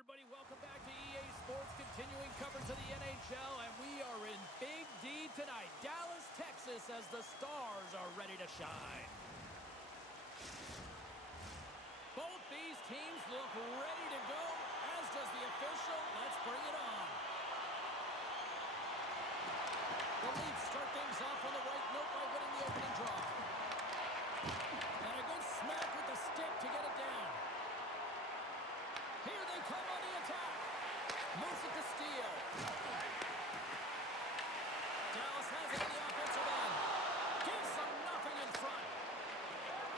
everybody. Welcome back to EA Sports, continuing coverage of the NHL, and we are in Big D tonight, Dallas, Texas, as the Stars are ready to shine. Both these teams look ready to go, as does the official. Let's bring it on. The Leafs start things off on the right note by winning the opening draw. And a good smack with the stick to get it down. Here they come on the attack. Moves it to steal. Dallas has it in the offensive end. Gives them nothing in front.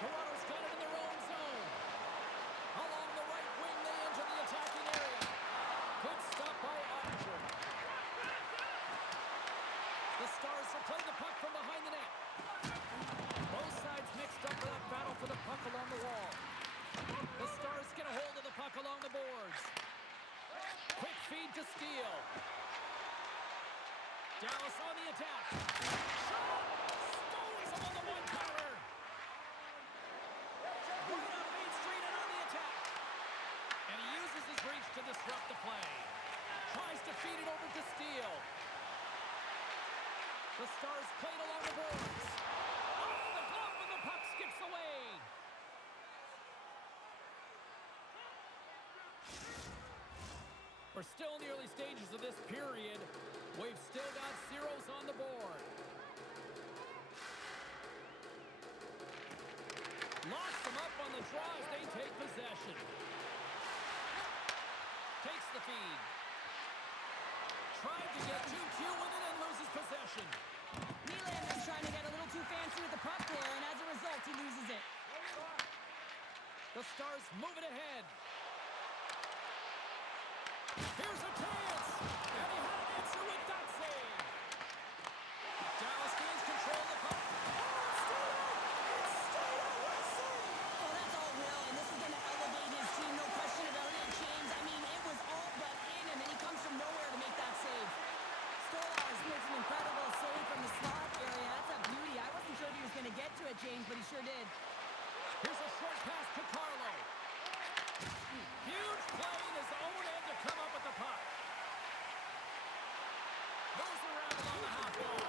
Toronto's got it in their own zone. Along the right wing, they enter the attacking area. Good stop by Ottinger. The Stars will play the puck from behind the net. Both sides mixed up for that battle for the puck along the wall. The Stars get a hold of the puck along the boards. Quick feed to Steele. Dallas on the attack. Shot! Stones him on the one-timer. Right up Main Street and on the attack. And he uses his reach to disrupt the play. Tries to feed it over to Steele. The Stars played along the boards. Oh, the glove and the puck skips away. We're still in the early stages of this period. We've still got zeros on the board. Locks them up on the draw as they take possession. Takes the feed. Tried to get too cute with it and loses possession. Nylander's trying to get a little too fancy with the puck there, and as a result, he loses it. The Stars move it ahead. Here's a chance! And he had an answer with that save. Dallas gains control of the puck. Oh, it's Steele! It's Steele! What a save! Oh, that's all Will, and this is going to elevate his team, no question about it, James. I mean, it was all but in him, and he comes from nowhere to make that save. Stolarz makes an incredible save from the slot area. That's a beauty. I wasn't sure if he was going to get to it, James, but he sure did. Here's a short pass to Carlo. Huge play in his own end to come up with the puck. Moves around along the half wall.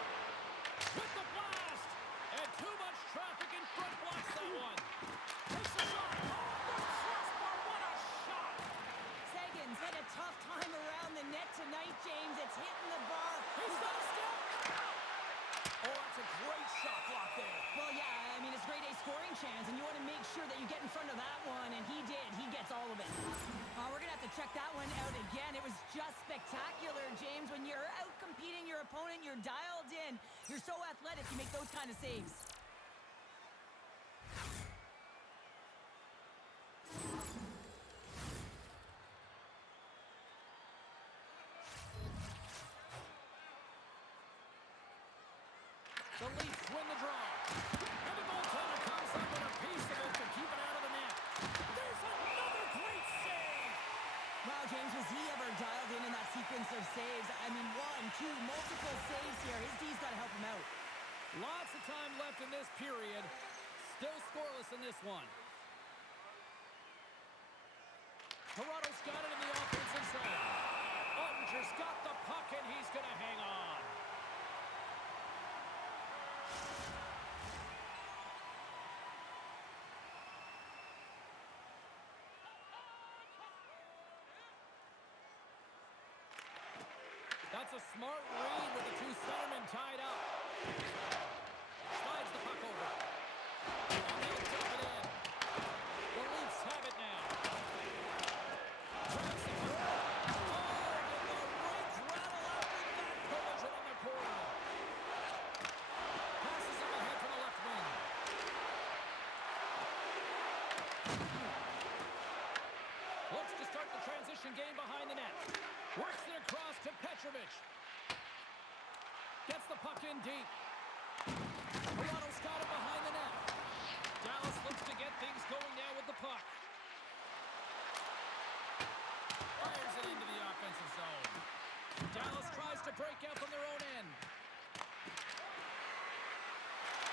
With the blast! And too much traffic in front blocks that one. Takes a shot. Oh, the crossbar. What a shot! Seguin's had a tough time around the net tonight, James. It's hitting the bar. He's got a step. Oh, that's a great shot block there. Well, yeah, I mean, it's grade A scoring chance, and you want to make sure that you get in front of that one, and he did. He gets all of it. We're going to have to check that one out again. It was just spectacular, James. When you're out-competing your opponent, you're dialed in. You're so athletic, you make those kind of saves. The Leafs win the draw. And the goaltender comes up with a piece of it to keep it out of the net. There's another great save! Wow, James, was he ever dialed in that sequence of saves? I mean, one, two, multiple saves here. His D's got to help him out. Lots of time left in this period. Still scoreless in this one. Toronto's got it in the offensive zone. Ottinger's got the puck, and he's going to hang on. That's a smart read with the two centermen tied up. Slides the puck over. And they'll dump it in. The Leafs have it now. Grabs the puck. Oh, did the rings rattle out with that collision on the corner. Passes him ahead to the left wing. Looks to start the transition game behind the net. Works it across to Petrovic. Gets the puck in deep. Toronto's got it behind the net. Dallas looks to get things going now with the puck. Fires it into the offensive zone. Dallas tries to break out from their own end.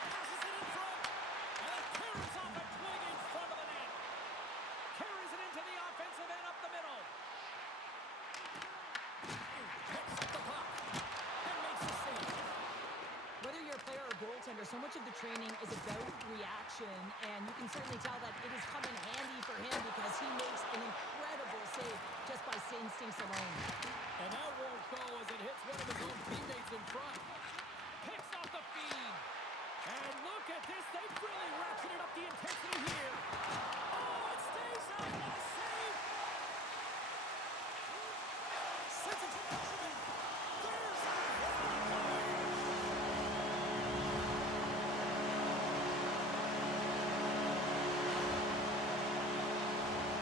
Passes it in front. And it carries off a twig in front of the net. Carries it into the offensive end up the middle. remember, so much of the training is about reaction, and you can certainly tell that it is coming handy for him because he makes an incredible save just by instincts alone. And that won't go as it hits one of his own teammates in front. Picks off the feed. And look at this. They've really ratcheted up the intensity here. Oh, it stays out. What a save. Sends it to Benjamin. There's a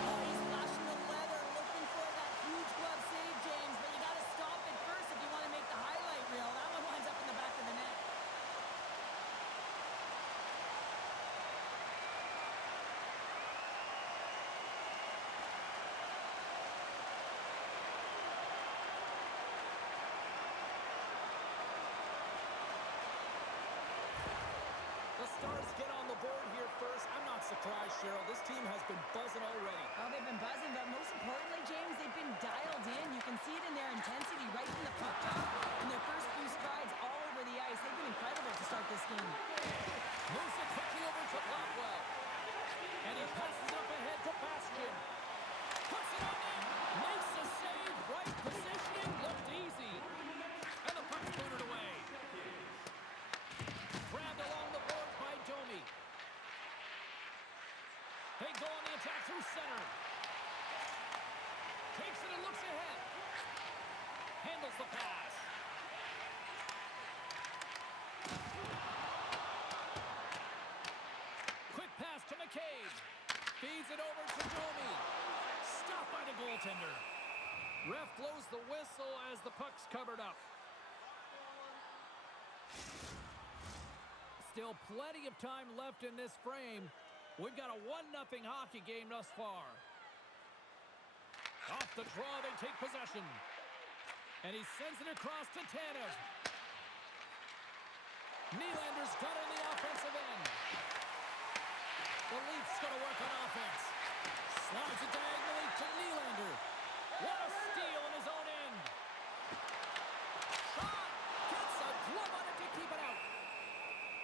Oh, he's flashing the leather, looking for that huge glove save, James, but you got to stop it first if you want to make the highlight reel. That one winds up in the back of the net. The Stars get on the board here first. I'm not surprised, Cheryl. This team has been buzzing already. Well, they've been buzzing, but most importantly, James, they've been dialed in. You can see it in their intensity right from the puck drop. In their first few strides all over the ice, they've been incredible to start this game. Moves it quickly over to Blackwell. And he passes it up ahead to Bastian. Puts it on in. Makes the save. Right positioning. Looked easy. And the puck's floated away. Grabbed along the board by Domi. They go on the attack through center. Takes it and looks ahead. Handles the pass. Quick pass to McCabe. Feeds it over to Domi. Stopped by the goaltender. Ref blows the whistle as the puck's covered up. Still plenty of time left in this frame. We've got a 1-0 hockey game thus far. Off the draw, they take possession. And he sends it across to Tanev. Nylander's got it in the offensive end. The Leafs going to work on offense. Slides it diagonally to Nylander. What a steal in his own end. Shot. Gets a glove on it to keep it out.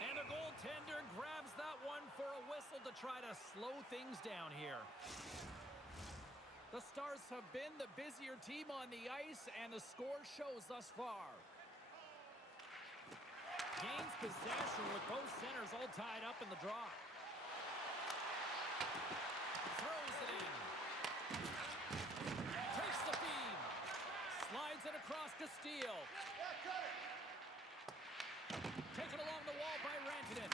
And the goaltender grabs that one for a whistle to try to slow things down here. The Stars have been the busier team on the ice, and the score shows thus far. Gains possession with both centers all tied up in the draw. Throws it in. Takes the feed. Slides it across to Steele. Taken along the wall by Rantanen.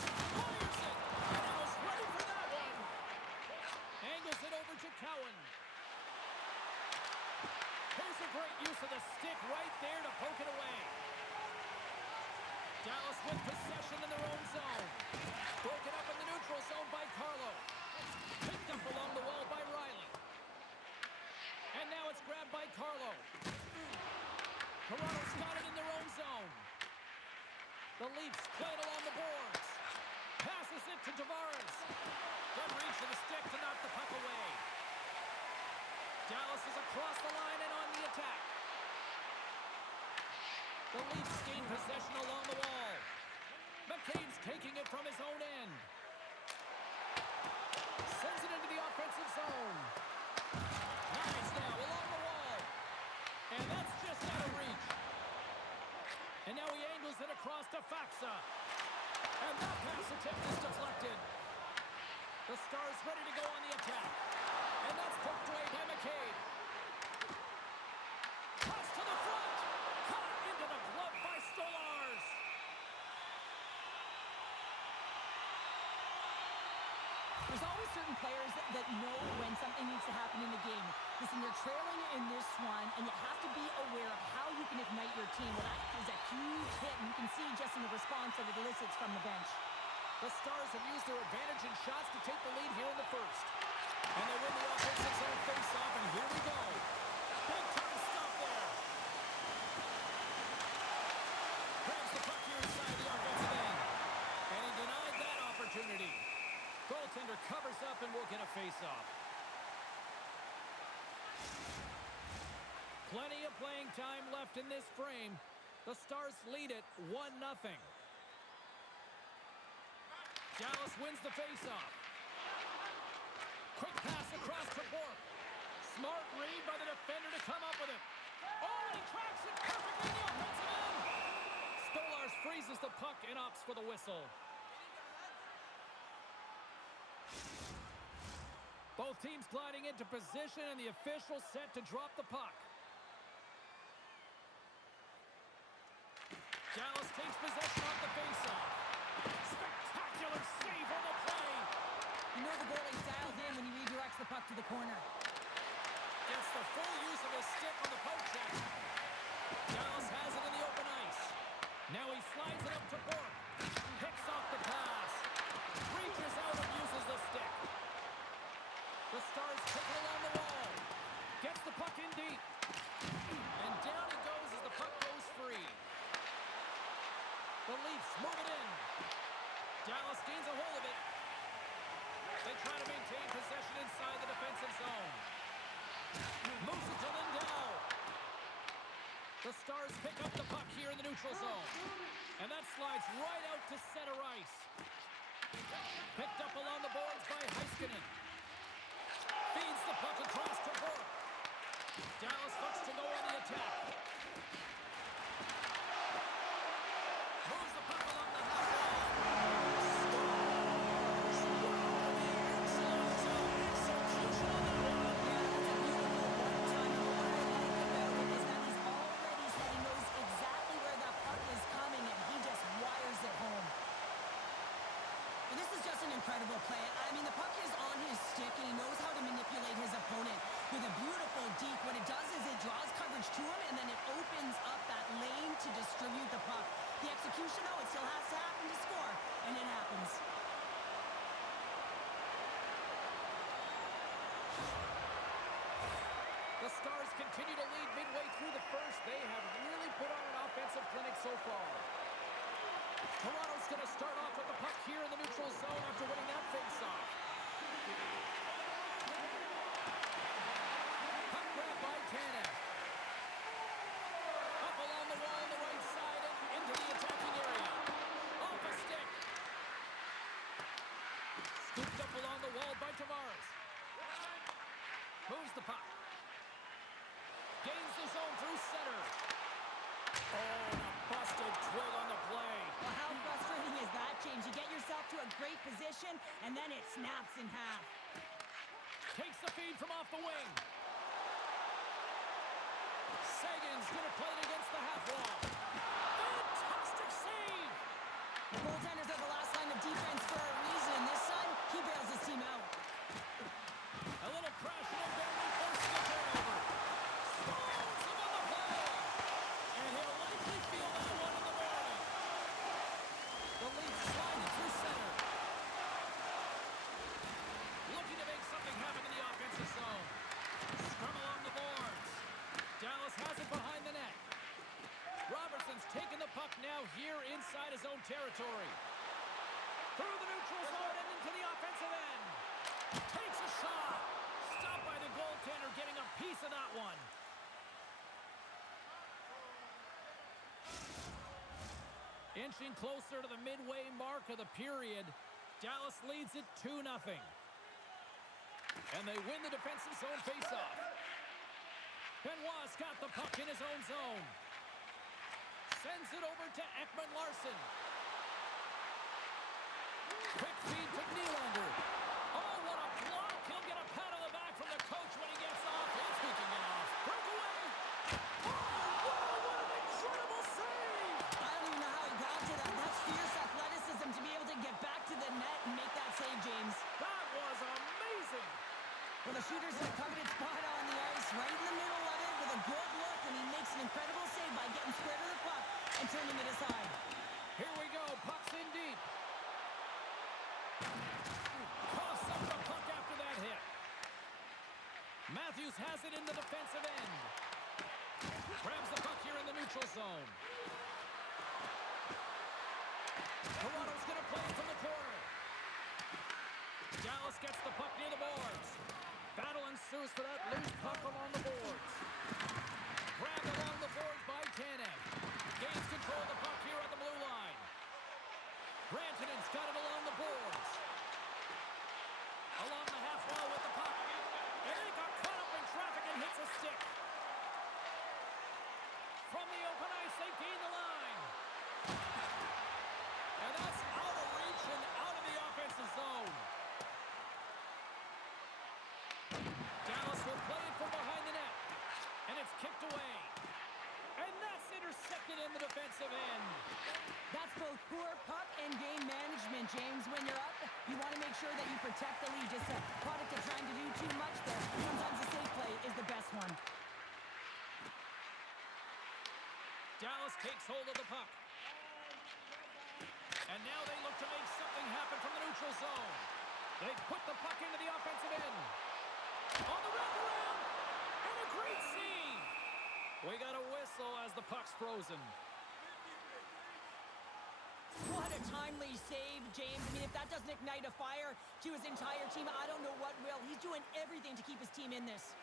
Fires it. And I was ready for that one. Angles it over to Cowan. Here's a great use of the stick right there to poke it away. Dallas with possession in their own zone. Broken up in the neutral zone by Carlo. Picked up along the wall by Riley. And now it's grabbed by Carlo. Toronto's got it in their own zone. The Leafs play it along the boards. Passes it to Tavares. Good reach for the stick to knock the puck away. Dallas is across the line and on the attack. The Leafs gain possession along the wall. McCabe's taking it from his own end. Sends it into the offensive zone. Nice now along the wall. And that's just out of reach. And now he angles it across to Faxa. And that pass attempt is deflected. The Stars ready to go on the attack. And that's poked away by McCabe. Toss to the front. Caught into the glove by Stolarz. There's always certain players that know when something needs to happen in the game. Listen, you're trailing in this one, and you have to be aware of how you can ignite your team. Well, that is a huge hit, and you can see just in the response that it elicits from the bench. The Stars have used their advantage in shots to take the lead here in the first. And they win the offensive zone face-off, and here we go. Big time stop there. Grabs the puck here inside the offensive end. And he denied that opportunity. Goaltender covers up and will get a face-off. Plenty of playing time left in this frame. The Stars lead it 1-0. Dallas wins the faceoff. Quick pass across to Bork. Smart read by the defender to come up with it. Oh, and he tracks it perfectly in the offensive end. Stolarz freezes the puck and opts for the whistle. Both teams gliding into position, and the official set to drop the puck. Dallas takes possession off the faceoff. Spectacular save on the play. You know the goalie dials in when he redirects the puck to the corner. Gets the full use of his stick on the poke check. Dallas has it in the open ice. Now he slides it up to Bork. Picks off the pass. Reaches out and uses the stick. The Stars take it along the wall. Gets the puck in deep. And down it goes as the puck goes free. The Leafs move it in. Dallas gains a hold of it. They try to maintain possession inside the defensive zone. Moves it to Lindell. The Stars pick up the puck here in the neutral zone. And that slides right out to center ice. Picked up along the boards by Heiskanen. Feeds the puck across to Bork. Dallas looks to go on the attack. Moves the puck along the half wall. Incredible play. I mean, the puck is on his stick, and he knows how to manipulate his opponent with a beautiful deke. What it does is it draws coverage to him, and then it opens up that lane to distribute the puck. The execution, though, it still has to happen to score, and it happens. The Stars continue to lead midway through the first. They have really put on an offensive clinic so far. Toronto's going to start off with the puck here in the neutral zone after winning that faceoff. Puck grab by Tanev. Up along the wall on the right side and into the attacking area. Off a stick. Scooped up along the wall by Tavares. Moves the puck. Gains the zone through center. Oh, and a busted twig on the play. Well, how frustrating is that, James? You get yourself to a great position, and then it snaps in half. Takes the feed from off the wing. Sagan's going to play it against the half wall. Fantastic save! The goaltenders are the last line of defense for a reason. This time, he bails his team out. A little crash and barely forcing the turnover. Stones him on the play. And he'll likely feel that one in the morning. The Leafs slide it through center. Looking to make something happen in the offensive zone. Scrum along the boards. Dallas has it behind the net. Robertson's taking the puck now here inside his own territory. Through the neutral zone and into the offensive end. Takes a shot. Stopped by the goaltender, getting a piece of that one. Inching closer to the midway mark of the period, Dallas leads it 2-0. And they win the defensive zone faceoff. Benoit's got the puck in his own zone. Sends it over to Ekman-Larsson. Quick feed to Nylander. Oh, what a block. He'll get a pat on the back from the coach when he gets off. If he can get off. Breakaway. Oh, wow, what an incredible save. I don't even know how he got to that. That's fierce athleticism to be able to get back to the net and make that save, James. That was amazing. Well, the shooter's in a coveted spot on the ice, right in the middle of it with a good look, and he makes an incredible save by getting square to the puck and turning it aside. Here we go. Puck's in deep. Coughs up the puck after that hit. Matthews has it in the defensive end. Grabs the puck here in the neutral zone. Toronto's going to play it from the corner. Dallas gets the puck near the boards. Battle ensues for that loose puck along the boards. Grabbed along the boards by Tanev. Gains control of the puck here at the blue line. Rantanen's got it along the boards. Along the half wall with the puck. And they got caught up in traffic and hits a stick. From the open ice, they gain the line. And that's out of reach and out of the offensive zone. Dallas will play it from behind the net. And it's kicked away. And that's intercepted in the defensive end. That's both poor puck and game management, James. When you're up, you want to make sure that you protect the lead. Just a product of trying to do too much there. Sometimes the safe play is the best one. Dallas takes hold of the puck. And now they look to make something happen from the neutral zone. They put the puck into the offensive end. On the wraparound. And a great save. We got a whistle as the puck's frozen. What a timely save, James. I mean, if that doesn't ignite a fire to his entire team, I don't know what will. He's doing everything to keep his team in this.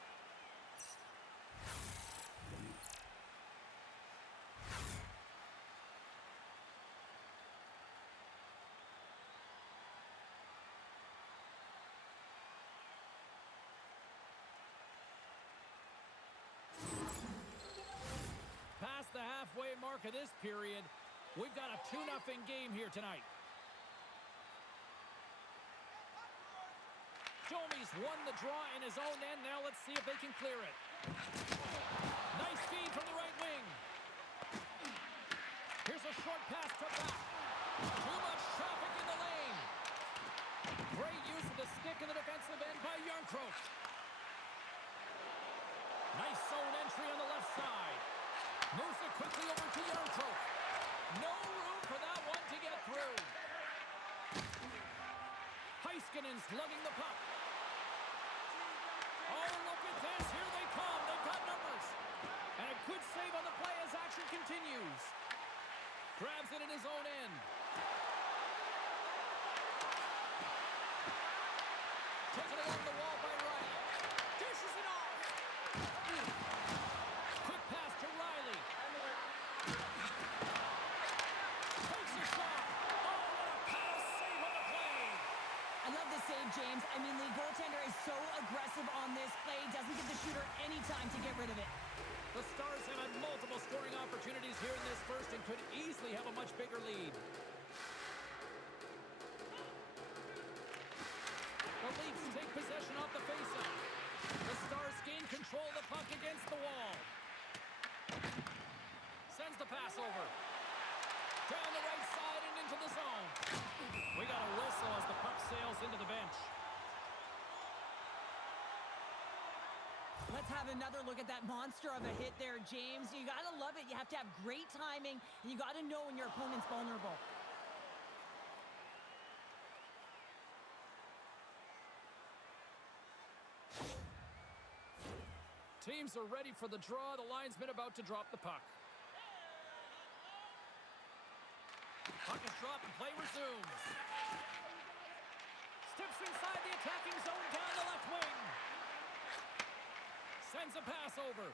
Past the halfway mark of this period, we've got a 2-0 game here tonight. Domi's won the draw in his own end. Now let's see if they can clear it. Nice feed from the right wing. Here's a short pass to back. Too much traffic in the lane. Great use of the stick in the defensive end by Yarncroke. Nice zone entry on the left side. Moves it quickly over to Yarncroke. No room for that one to get through. Heiskanen's lugging the puck. Oh, look at this. Here they come. They've got numbers. And a good save on the play as action continues. Grabs it in his own end. Taken along the wall by Riley. Dishes it off. Quick pass to Riley. Takes a shot. Oh, what a pass save on the play. I love the save, James. I mean, the goaltender is so aggressive on this play. Doesn't give the shooter any time to get rid of it. The Stars have had multiple scoring opportunities here in this first and could easily have a much bigger lead. The Leafs take possession off the faceoff. The Stars gain control of the puck against the wall. Sends the pass over. Down the right side and into the zone. We got a whistle as the puck sails into the bench. Let's have another look at that monster of a hit there, James. You got to love it. You have to have great timing, and you got to know when your opponent's vulnerable. Teams are ready for the draw. The linesman about to drop the puck. Puck is dropped and play resumes. Steps inside the attacking zone down the left wing. Sends a pass over.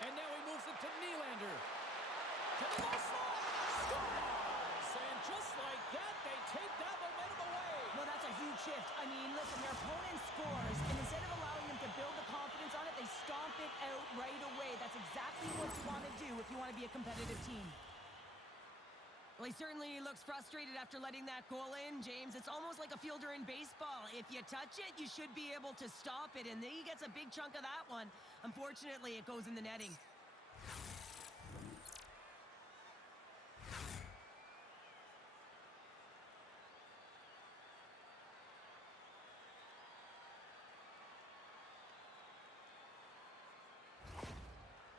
And now he moves it to Nylander. To the low slot. Scores! And just like that, they take that momentum away. Well, that's a huge shift. I mean, listen, their opponent scores, and instead of allowing them to build the confidence on it, they stomp it out right away. That's exactly what you want to do if you want to be a competitive team. Well, he certainly looks frustrated after letting that goal in, James. It's almost like a fielder in baseball. If you touch it, you should be able to stop it, and he gets a big chunk of that one. Unfortunately, it goes in the netting.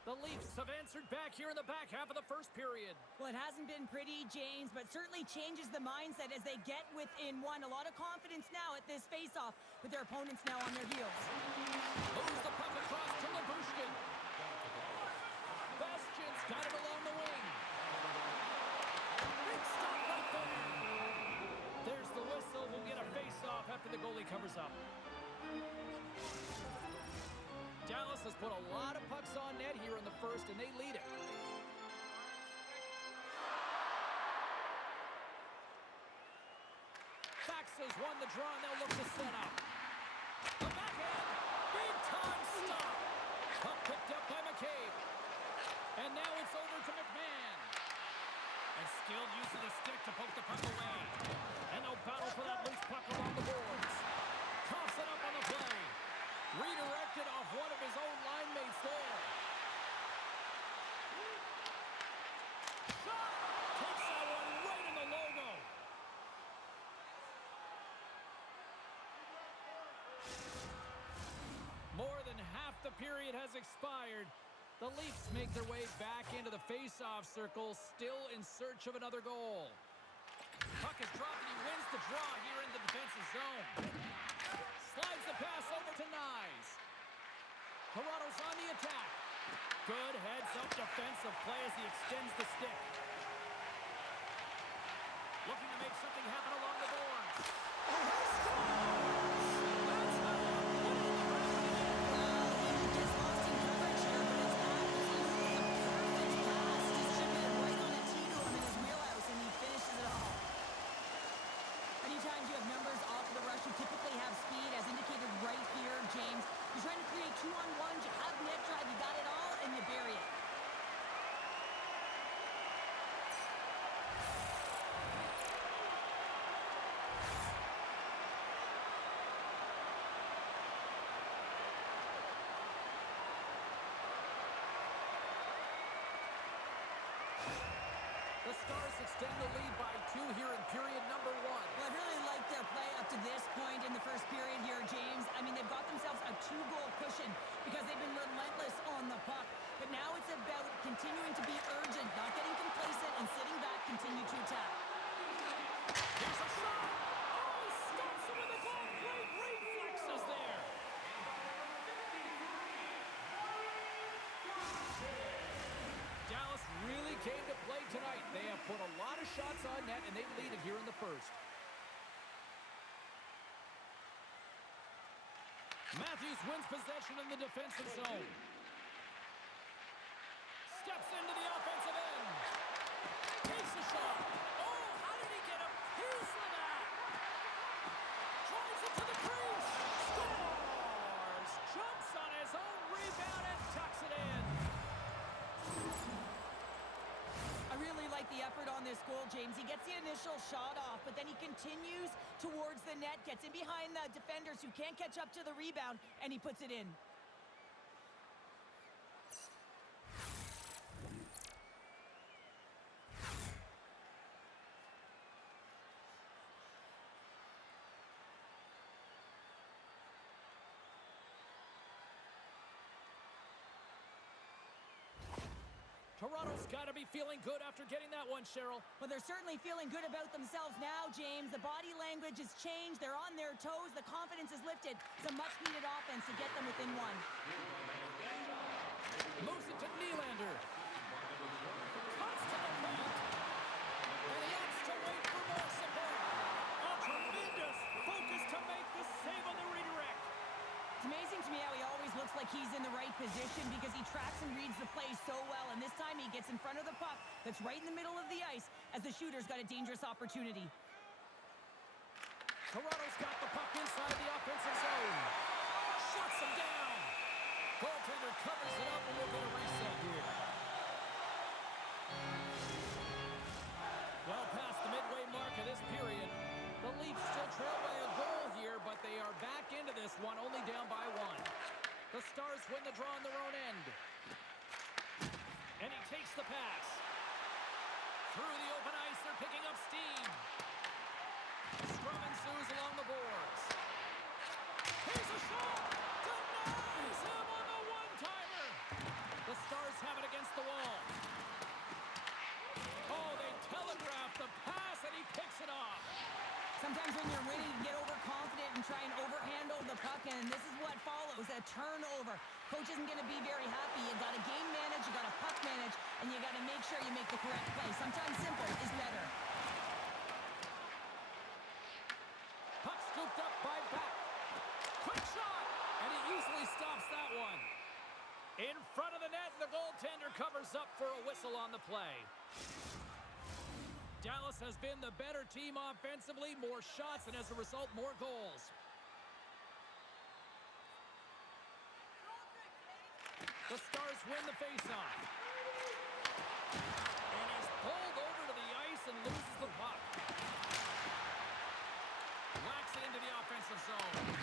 The Leafs have answered back here in the back half of the first period. Well, it hasn't been pretty, James, but certainly changes the mindset as they get within one. A lot of confidence now at this face-off with their opponents now on their heels. Moves the puck across to Labushkin. Bastian's got it along the wing. Big stop right there. There's the whistle. We'll get a face-off after the goalie covers up. Dallas has put a lot of pucks on net here in the first, and they lead it. Max has won the draw, and they'll look to set up. The backhand, big time stop. Puck picked up by McCabe. And now it's over to McMahon. And skilled use of the stick to poke the puck away. And no battle for that loose puck along the boards. Toss it up on the play. Redirected off one of his own line mates there. Shot! Takes that one right in the logo. More than half the period has expired. The Leafs make their way back into the face-off circle, still in search of another goal. Puck is dropped and he wins the draw here in the defensive zone. Slides the pass over to Nyes. Toronto's on the attack. Good heads-up defensive play as he extends the stick. Looking to make something happen along the boards. Oh, he scores! That's how you put it in the ground. He gets lost in coverage here, but it's absolutely a perfect pass distributed right on a tee to him in his wheelhouse, and he finishes it off. Anytime you have numbers off of the rush, you typically have speed, as indicated right here, James. You're trying to create 2-on-1s, you have net drive, you got it all, and you bury it. The Stars extend the lead by 2 here in period number 1. Well, I really like their play up to this point in the first period here, James. I mean, they've got themselves a 2-goal cushion because they've been relentless on the puck. But now it's about continuing to be urgent, not getting complacent, and sitting back, continue to attack. Here's a shot! Oh, he stops him with the ball. Great reflexes there. Dallas really came to play tonight. They have put a lot of shots on net, and they lead it here in the first. Matthews wins possession in the defensive zone. Steps into the offensive end. Takes a shot. Oh, how did he get a piece of that? Drives it to the crease. Scores! Jumps on his own rebound and tucks it in. I really like the effort on this goal, James. He gets the initial shot off, but then he continues towards the net, gets in behind the defenders who can't catch up to the rebound, and he puts it in. Toronto's got to be feeling good after getting that one, Cheryl. Well, they're certainly feeling good about themselves now, James. The body language has changed. They're on their toes. The confidence is lifted. It's a much-needed offense to get them within one. Moves it to Nylander. Cuts to the point. And he opts to wait for more support. A tremendous focus to make the save on the redirect. It's amazing to me how he always looks like he's in the right position because he tracks and reads the play so well. And this time he gets in front of the puck that's right in the middle of the ice as the shooter's got a dangerous opportunity. Toronto's got the puck inside the offensive zone. Shuts him down. Goaltender covers it up, and we'll get a reset here. Well past the midway mark of this period, the Leafs still trail by a goal here, but they are back into this one, only down by 1. The Stars win the draw on their own end. And he takes the pass. Through the open ice, they're picking up steam. Scrum ensues along the boards. Here's a shot! Denies him on the one-timer! The Stars have it against the wall. Oh, they telegraph the pass, and he picks it off. Sometimes when you're winning, you get overconfident and try and overhandle the puck, and this is what follows, a turnover. Coach isn't going to be very happy. You got to game manage, you got to puck manage, and you got to make sure you make the correct play. Sometimes simple is better. Puck scooped up by Back. Quick shot, and he easily stops that one. In front of the net, the goaltender covers up for a whistle on the play. Dallas Dallas has been the better team offensively, more shots, and as a result, more goals. The Stars win the faceoff. And he's pulled over to the ice and loses the puck. Whacks it into the offensive zone.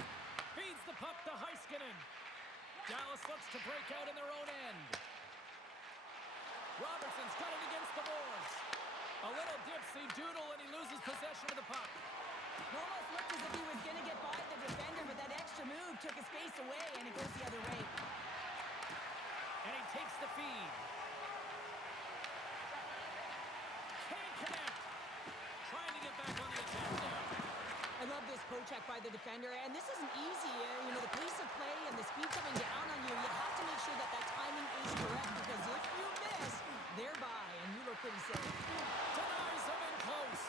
Feeds the puck to Heiskanen. Dallas looks to break out in their own end. Robertson's got it against the boards. A little dipsy doodle, and he loses possession of the puck. It almost looked as if he was going to get by the defender, but that extra move took his space away, and it goes the other way. And he takes the feed. Can't connect. Trying to get back on the attack now. I love this poke-check by the defender, and this isn't easy. You know, the pace of play and the speed coming down on you, you have to make sure that that timing is correct, because if you miss, they're by, and you look pretty safe. Denies him in close.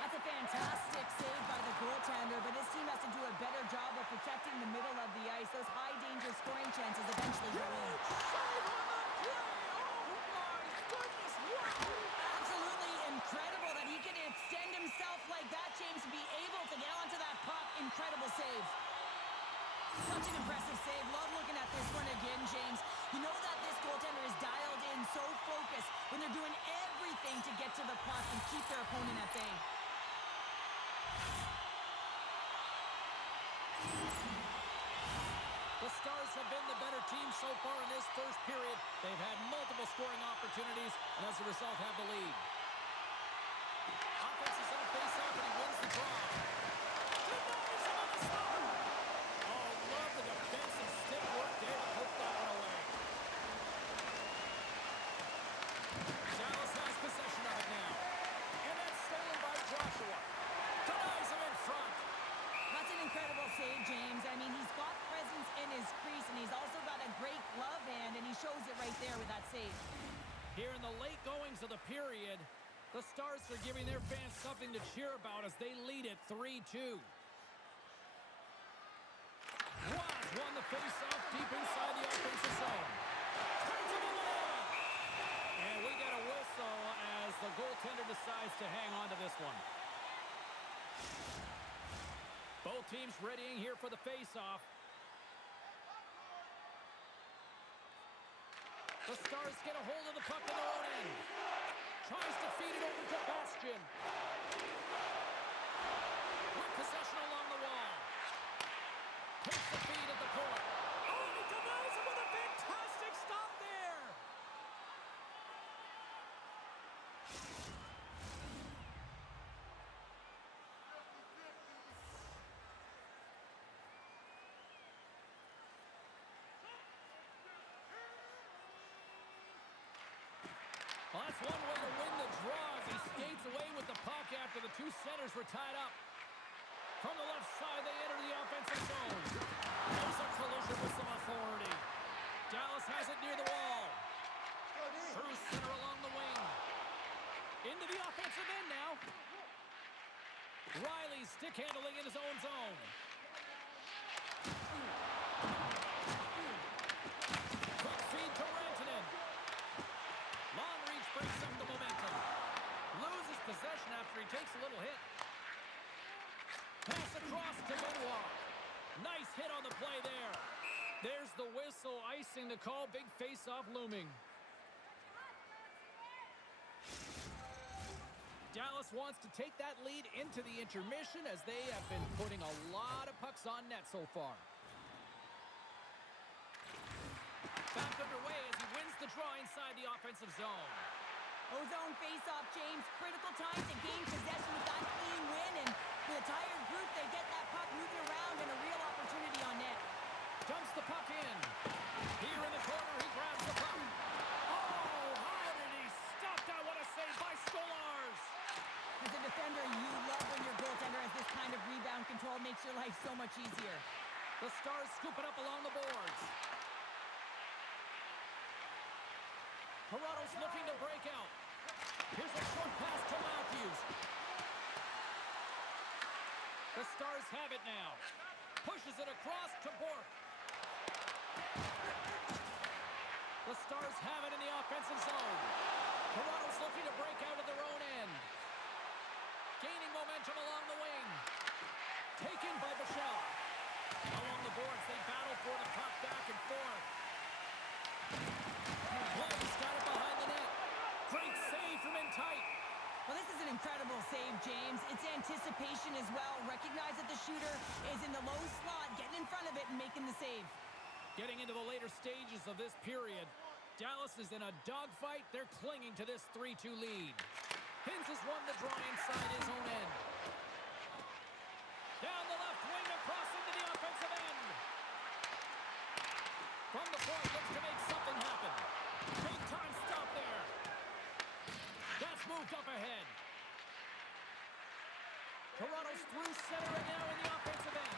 That's a fantastic save by the goaltender, but his team has to do a better job of protecting the middle of the ice. Those high-danger scoring chances eventually go in. Save on the play. Oh, my goodness. Wow. Absolutely incredible that he can extend himself like that, James, to be able to get onto that puck. Incredible save. Such an impressive save. Love looking at this one again, James. You know that this goaltender is dialed in, so focused when they're doing everything to get to the puck and keep their opponent at bay. The Stars have been the better team so far in this first period. They've had multiple scoring opportunities, and as a result have the lead. Offense is on face-off, and he wins the draw. Denies him on the stop. Oh, love the defensive stick work there to poke that one away. Dallas has possession of it now. And that's stolen by Joshua. Denies him in front. That's an incredible save, James. I mean, he's got presence in his crease, and he's also got a great glove hand, and he shows it right there with that save. Here in the late goings of the period, the Stars are giving their fans something to cheer about as they lead it 3-2. Waz won the faceoff deep inside the offensive zone. Turns him away. And we get a whistle as the goaltender decides to hang on to this one. Both teams readying here for the faceoff. The Stars get a hold of the puck in their own end. Tries to feed it over to Bastian. With possession along the wall. Takes the feed at the point. Oh, he denies him with a fantastic stop there. Well, that's one way to win the draw as he skates away with the puck after the two centers were tied up. From the left side, they enter the offensive zone. There's a collision with some authority. Dallas has it near the wall. Through center along the wing. Into the offensive end now. Riley stick handling in his own zone. Quick feed to Rantanen. Long reach breaks up the momentum. Loses possession after he takes a little hit. Pass across to Benoit. Nice hit on the play there. There's the whistle, icing the call. Big face-off looming. Dallas wants to take that lead into the intermission as they have been putting a lot of pucks on net so far. Back underway as he wins the draw inside the offensive zone. Ozone face-off, James. Critical time to gain possession with that clean win, and with a tired group, they get that puck moving around and a real opportunity on net. Dumps the puck in. Here in the corner, he grabs the puck. Oh, how did he stop that? What a save by Stolarz. As a defender, you love when your goaltender has this kind of rebound control. Makes your life so much easier. The Stars scoop it up along the boards. Toronto's looking to break out. Here's a short pass to Matthews. The Stars have it now. Pushes it across to Bork. The Stars have it in the offensive zone. Toronto's looking to break out of their own end. Incredible save, James. It's anticipation as well. Recognize that the shooter is in the low slot, getting in front of it and making the save. Getting into the later stages of this period, Dallas is in a dogfight. They're clinging to this 3-2 lead. Hins has won the draw inside his own end. Down the left wing across into the offensive end. From the point, looks to make something happen. Big time stop there. That's moved up ahead. Toronto's through center right now in the offensive end.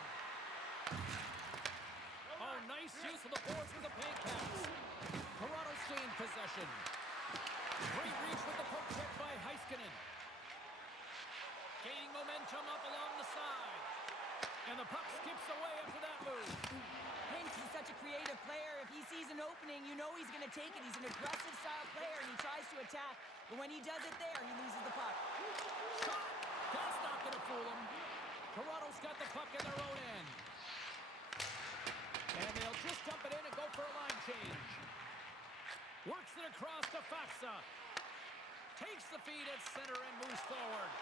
Oh, nice use of the boards with the pancakes. Toronto staying possession. Great reach with the poke check by Heiskanen. Gaining momentum up along the side. And the puck skips away after that move. Hintz is such a creative player. If he sees an opening, you know he's going to take it. He's an aggressive style player, and he tries to attack. But when he does it there, he loses the puck. Shot! That's not going to fool him. Toronto's got the puck in their own end. And they'll just dump it in and go for a line change. Works it across to Faksa. Takes the feed at center and moves forward.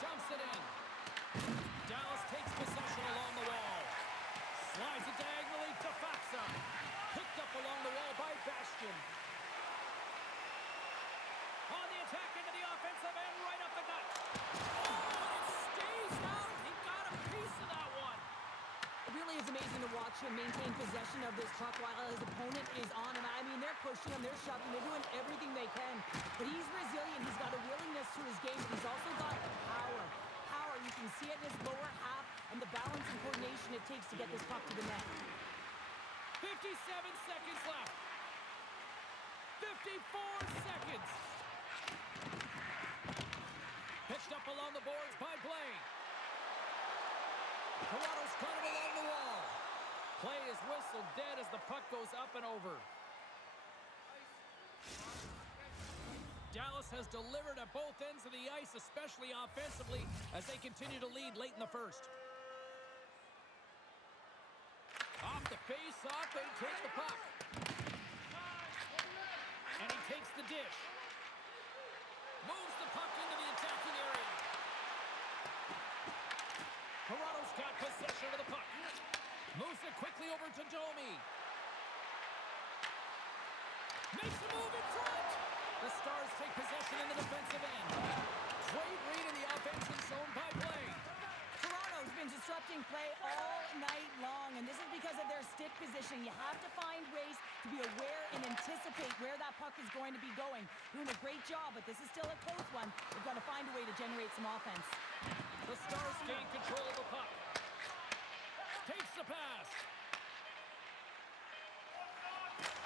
Dumps it in. Dallas takes possession along the wall. Slides it diagonally to Faksa. Picked up along the wall by Bastian. On the attack into the offensive end, right up the gut. Oh, and it stays out. He got a piece of that one. It really is amazing to watch him maintain possession of this puck while his opponent is on him. I mean, they're pushing him, they're shoving, they're doing everything they can. But he's resilient. He's got a willingness to his game, but he's also got power. Power, you can see it in his lower half and the balance and coordination it takes to get this puck to the net. 57 seconds left. 54 seconds. Pitched up along the boards by Blaine. Toronto's got it along the wall. Play is whistled dead as the puck goes up and over. Dallas has delivered at both ends of the ice, especially offensively, as they continue to lead late in the first. Off the face-off, they take the puck. And he takes the dish. Moves the puck into the attacking area. Toronto's got possession of the puck. Moves it quickly over to Domi. Makes a move in front. The Stars take possession in the defensive end. Great read in the offensive zone by Blaine. Toronto's been disrupting play all night long, and this is because of their stick position. You have to find ways to be aware and anticipate where that puck is going to be going. Doing a great job, but this is still a close one. They've got to find a way to generate some offense. The Stars gain control of the puck. Takes the pass.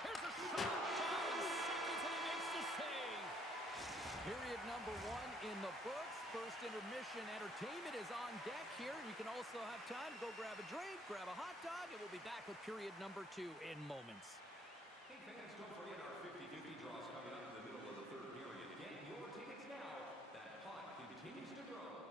Here's a shot. 5 seconds and he makes the save. Period number 1 in the books. First intermission entertainment is on deck here. You can also have time to go grab a drink, grab a hot dog, and we'll be back with period number 2 in moments. Hey fans, don't forget our 50-50 draws coming up in the middle of the third period. Get your tickets now. That pot continues to grow.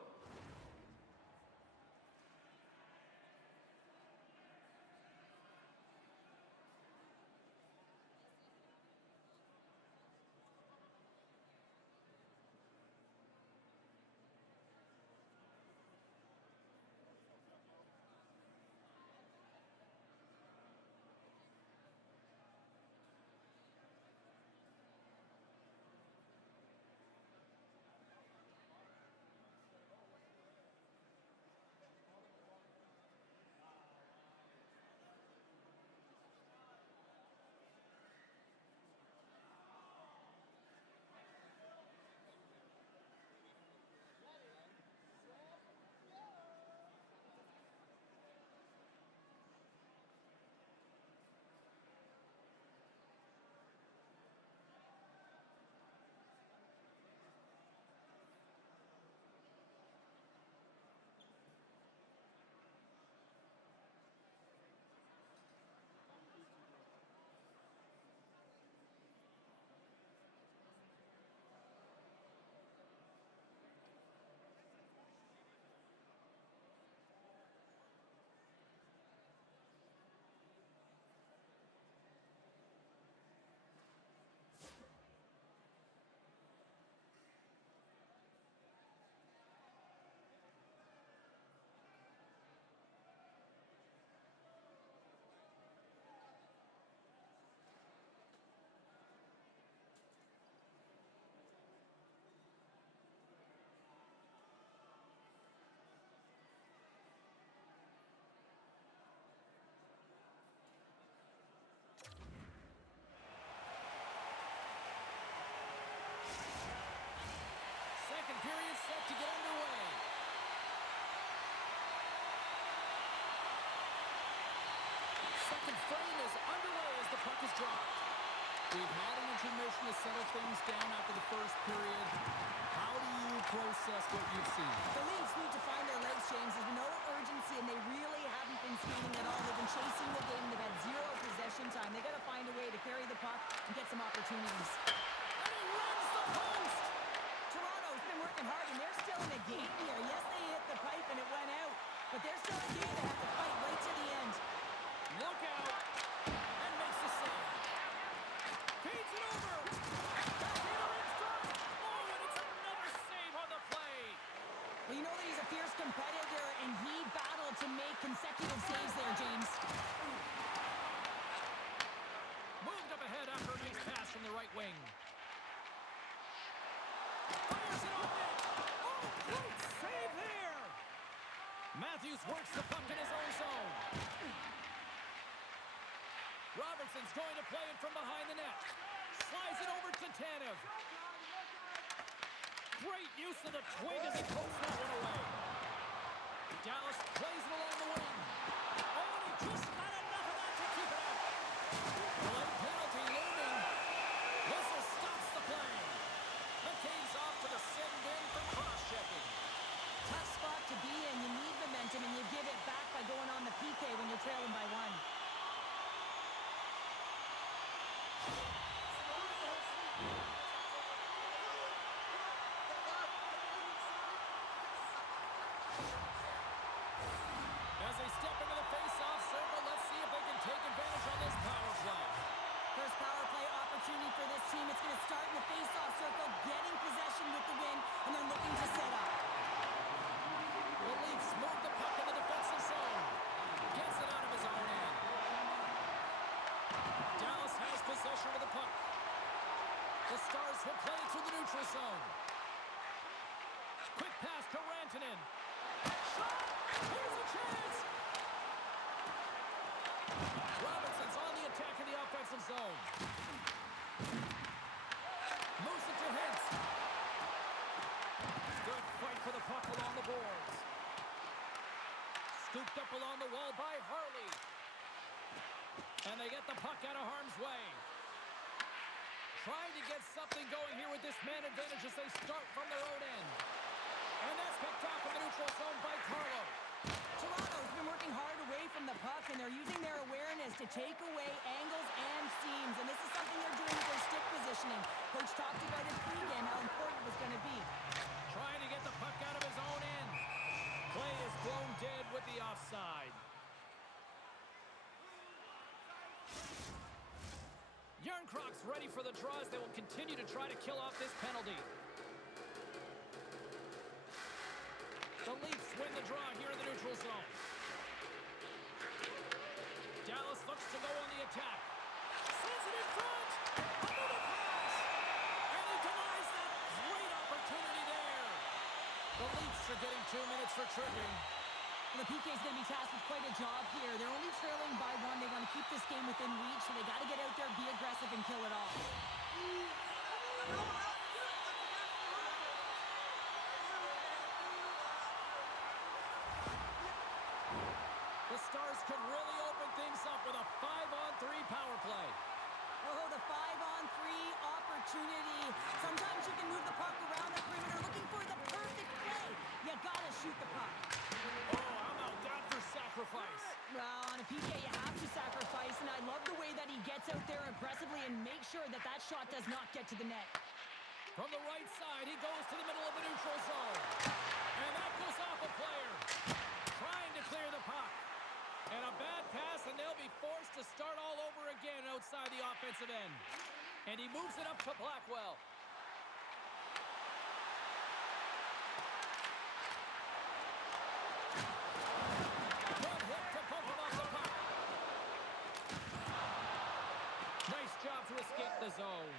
frame is underway as the puck is dropped. We've had an intermission to settle things down after the first period. How do you process what you've seen? The Leafs need to find their legs, James. There's no urgency, and they really haven't been skating at all. They've been chasing the game. They've had zero possession time. They've got to find a way to carry the puck and get some opportunities. And he runs the post! Toronto's been working hard, and they're still in the game here. Yes, they hit the pipe, and it went out. But they're still in the game. They have to fight right to the end. Look out! And makes the save. Feeds it over! Backhander in front! Oh, and it's another save on the play! Well, you know that he's a fierce competitor, and he battled to make consecutive saves there, James. Moved up ahead after a nice pass from the right wing. Fires it on net! Oh, great save there! Matthews works the puck in his own zone. Robertson's going to play it from behind the net. Slides it over to Tanev. Great use of the twig as he pokes that one away. Dallas plays it along the wing. Oh, and he just not enough of that to keep it out. Late penalty looming. Whistle stops the play. McCabe's off to the sin bin for cross-checking. Tough spot to be in. You need momentum, and you give it back by going on the PK when you're trailing by one. As they step into the face-off circle, let's see if they can take advantage on this power play. First power play opportunity for this team. It's going to start in the face-off circle, getting possession with the win, and then looking to set up. The Leafs move the puck in the defensive zone. Gets it out of his own end. Dallas has possession of the puck. The Stars will play it through the neutral zone. Quick pass to Rantanen. Shot! Here's a chance! Robinson's on the attack in the offensive zone. Moves it to Hintz. Good fight for the puck along the boards. Scooped up along the wall by Harley. And they get the puck out of harm's way. Trying to get something going here with this man advantage as they start from their own end. And that's picked off in the neutral zone by Carlo. Toronto's been working hard away from the puck, and they're using their awareness to take away angles and seams. And this is something they're doing with their stick positioning. Coach talked about it pregame, how important it was going to be. Trying to get the puck out of his own end. Play is blown dead with the offside. Yarncrocs ready for the draws. They will continue to try to kill off this penalty. The Leafs win the draw here in the neutral zone. Dallas looks to go on the attack. Sends it in front. Another pass. And he denies that great opportunity there. The Leafs are getting 2 minutes for tripping. Well, the PK is going to be tasked with quite a job here. They're only trailing by one. They want to keep this game within reach, so they got to get out there, be aggressive, and kill it off. The Stars could really open things up with a 5-on-3 power play. Oh, the 5-on-3 opportunity. Sometimes you can move the puck around the perimeter looking for the perfect play. You got to shoot the puck. Oh, how about that for sacrifice? Well, on a PK, you have to sacrifice, and I love the way that he gets out there aggressively and makes sure that that shot does not get to the net. From the right side, he goes to the middle of the neutral zone. And that goes off a player. Trying to clear the puck. And a bad pass, and they'll be forced to start all over again outside the offensive end. And he moves it up to Blackwell. Good hit to bump him off the puck. Nice job to escape the zone.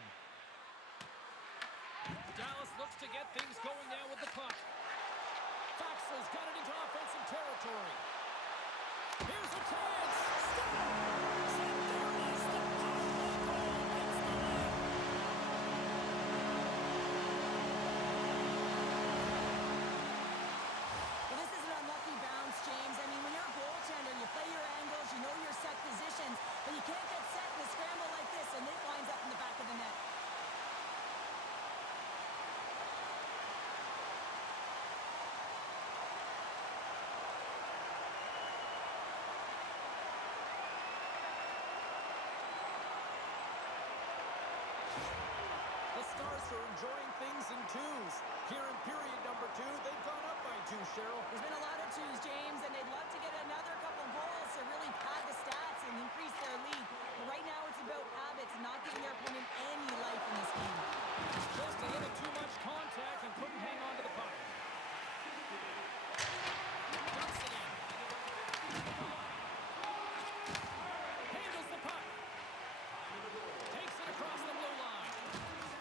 Dallas looks to get things going now with the puck. Faxel's got it into offensive territory. Here's a chance! Scores! And there is the power goal against the net! Well, this is an unlucky bounce, James. I mean, when you're a goaltender, you play your angles, you know your set positions, are enjoying things in twos. Here in period number 2, they've gone up by 2, Cheryl. There's been a lot of twos, James, and they'd love to get another couple goals to really pad the stats and increase their lead. But right now it's about habits, not giving their opponent any life in this game. Just a little too much contact and couldn't hang on to the puck. Dumps it in. Handles the puck. Takes it across the blue line.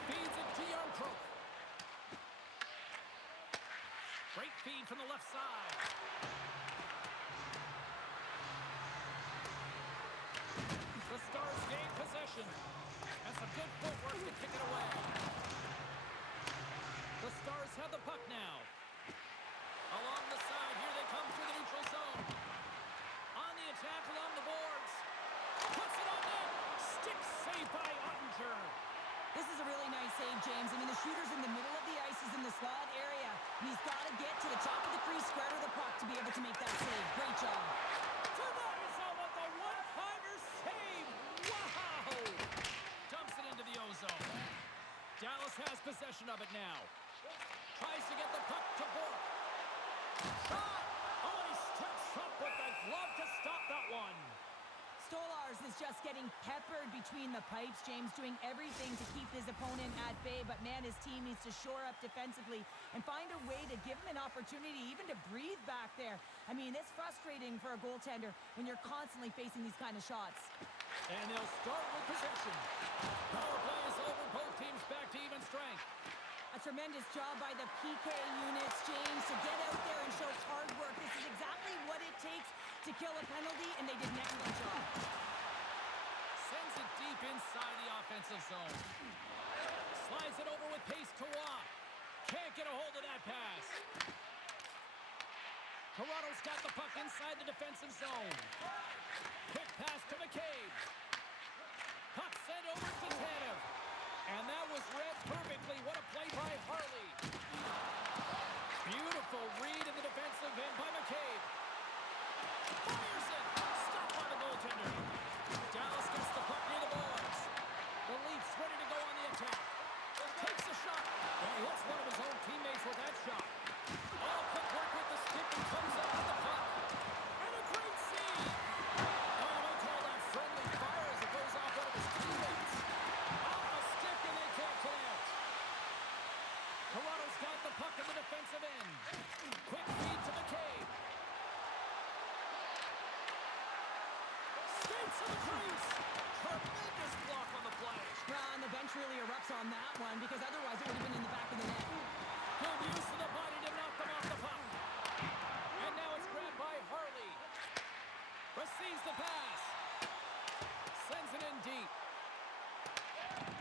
Feeds it to Yarncrook. Great feed from the left side. The Stars gain possession. And some good footwork to kick it away. The Stars have the puck now. Along the side, here they come through the neutral zone. On the attack along the boards. Puts it on net. Stick save by Ottinger. This is a really nice save, James. I mean, the shooter's in the middle of the ice, is in the slot area, and he's got to get to the top of the crease, square to the puck to be able to make that save. Great job. Tonight with the one-timer save. Wow! Dumps it into the ozone. Dallas has possession of it now. Tries to get the puck to Bork. Shot! Oh, he steps up with the glove to stop that one. Stolars is just getting peppered between the pipes, James, doing everything to keep his opponent at bay, but man, his team needs to shore up defensively and find a way to give him an opportunity even to breathe back there. I mean, it's frustrating for a goaltender when you're constantly facing these kind of shots. And they'll start with possession. Power play is over, both teams back to even strength. A tremendous job by the PK units, James, to get out there and show hard work. This is exactly what it takes to kill a penalty, and they did an excellent job. Sends it deep inside the offensive zone. Slides it over with pace to Watt. Can't get a hold of that pass. Toronto's got the puck inside the defensive zone. Quick pass to McCabe. Puck sent over to Tanev. And that was read perfectly. What a play by Harley. Beautiful read in the defensive end by McCabe. Fires it. Stopped by the goaltender. Dallas gets the puck near the boards. The Leafs ready to go on the attack. Takes a shot. And he hits one of his own teammates with that shot. All quick work with the stick and comes up with the puck. And a great save. Oh, you might call that friendly fire as it goes off one of his teammates. Off a stick and they can't connect. Toronto's got the puck in the defensive end. Quick feed to McCabe. Skates to the crease. Tremendous block on the play. Well, and the bench really erupts on that one because otherwise it would have been in the back of the net. Good use of the body to knock them off the puck. And now it's grabbed by Harley. Receives the pass. Sends it in deep.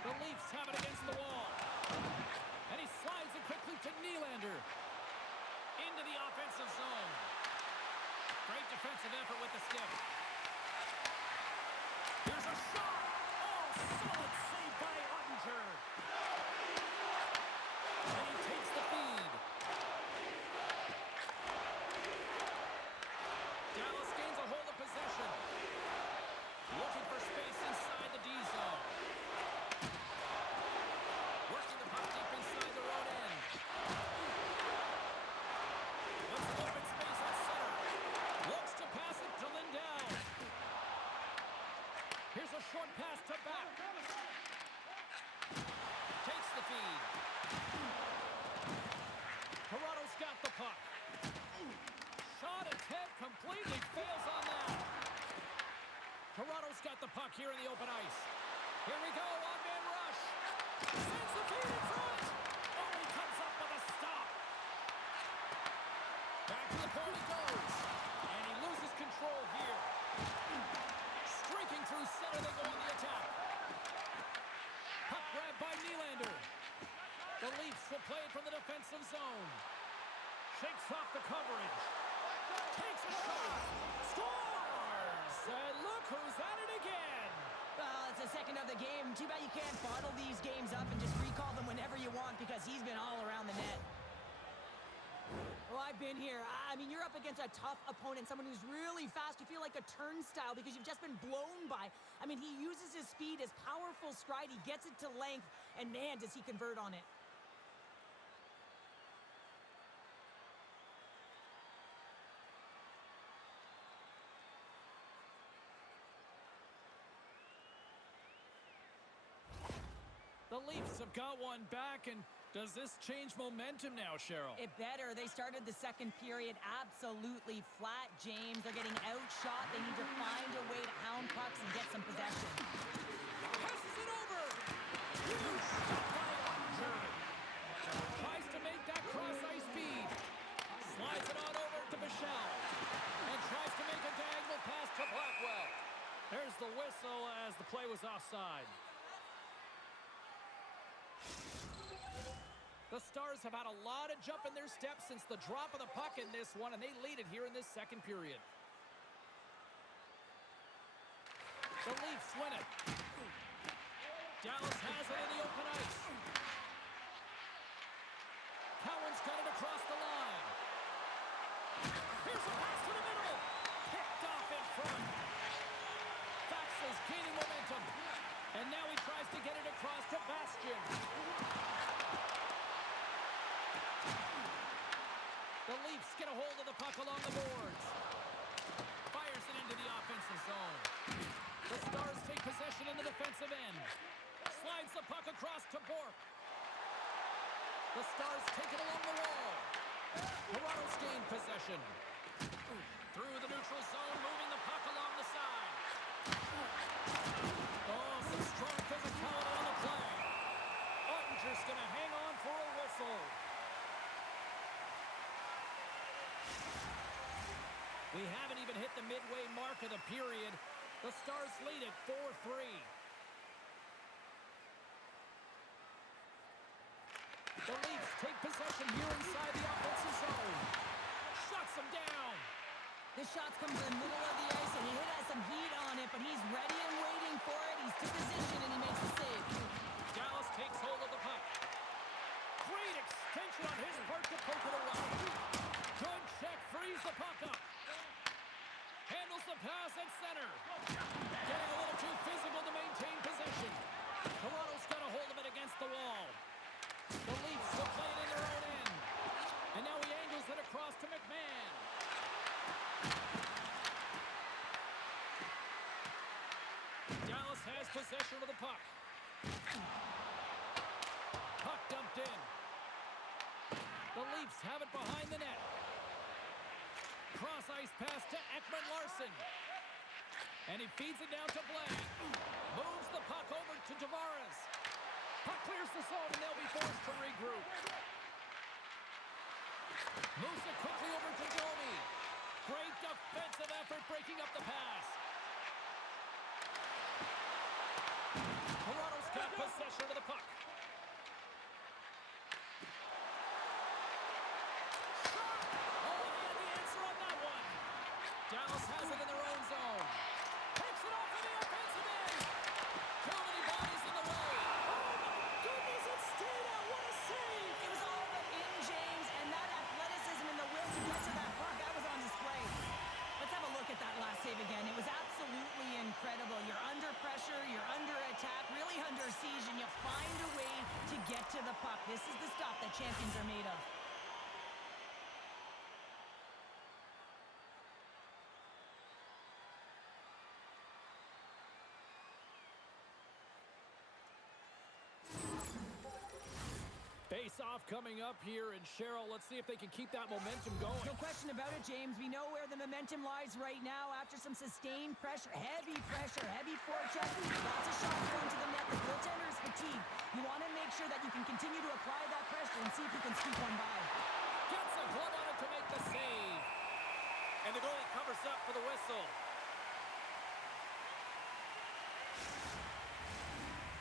The Leafs have it against the wall. And he slides it quickly to Nylander. Into the offensive zone. Great defensive effort with the stick. Here's a shot. Oh, solid save by Ottinger. And he takes the feed. Dallas gains a hold of possession. Looking for space inside the D zone. Working the puck deep inside the road end. Wants an open space at center. Looks to pass it to Lindell. Here's a short pass to back. Takes the feed. Toronto's got the puck. Shot attempt completely fails on that. Toronto's got the puck here in the open ice. Here we go, one-man rush. Sends the feed in front. Oh, he comes up with a stop. Back to the point he goes. And he loses control here. Streaking through center, they go on the attack. Puck grabbed by Nylander. The Leafs will play it from the defensive zone. Shakes off the coverage. Takes a shot. Scores! And look who's at it again. Well, it's the second of the game. Too bad you can't bottle these games up and just recall them whenever you want because he's been all around the net. Oh, I've been here. I mean, you're up against a tough opponent, someone who's really fast. You feel like a turnstile because you've just been blown by. I mean, he uses his speed, his powerful stride. He gets it to length, and man, does he convert on it. The Leafs have got one back, and does this change momentum now, Cheryl? It better. They started the second period absolutely flat, James. They're getting outshot. They need to find a way to hound pucks and get some possession. Passes it over. Huge stop by Ottinger. Tries to make that cross-ice feed. Slides it on over to Michel. And tries to make a diagonal pass to Blackwell. There's the whistle as the play was offside. The Stars have had a lot of jump in their steps since the drop of the puck in this one, and they lead it here in this second period. The Leafs win it. Dallas has it in the open ice. Cowan's got it across the line. Here's a pass to the middle. Picked off in front. Fox is gaining momentum. And now he tries to get it across to Bastian. The Leafs get a hold of the puck along the boards. Fires it into the offensive zone. The Stars take possession in the defensive end. Slides the puck across to Bourque. The Stars take it along the wall. Toronto's gained possession. Through the neutral zone, moving the puck along the side. Oh, some strong physicality on the play. Ottinger's going to hang on for a whistle. We haven't even hit the midway mark of the period. The Stars lead it 4-3. The Leafs take possession here inside the offensive zone. Shuts them down. This shot's come to the middle of the ice, and he has some heat on it, but he's ready and waiting for it. He's to position, and he makes the save. Dallas takes hold of the puck. Great extension on his part to poke it away. Good check, frees the puck up. Handles the pass at center. Getting a little too physical to maintain possession. Toronto's got a hold of it against the wall. The Leafs will play it in their own end. And now he angles it across to McMahon. Dallas has possession of the puck. Puck dumped in. The Leafs have it behind the net. Cross-ice pass to Ekman-Larsson. And he feeds it down to Blake. Moves the puck over to Tavares. Puck clears the zone, and they'll be forced to regroup. Moves it quickly over to Domi. Great defensive effort breaking up the pass. Toronto's got possession of the puck. Dallas has it in their own zone. Takes it off in the offensive end. Too many bodies in the way. Oh, my goodness, it stayed out. What a save. It was all but in, James, and that athleticism and the will to get to that puck, that was on display. Let's have a look at that last save again. It was absolutely incredible. You're under pressure, you're under attack, really under siege, and you find a way to get to the puck. This is the stuff that champions are made of. Face-off coming up here, and Cheryl, let's see if they can keep that momentum going. No question about it, James. We know where the momentum lies right now after some sustained pressure, heavy forecheck. Lots of shots going to the net. The goaltender is fatigued. You want to make sure that you can continue to apply that pressure and see if you can squeak one by. Gets a glove on it to make the save. And the goalie covers up for the whistle.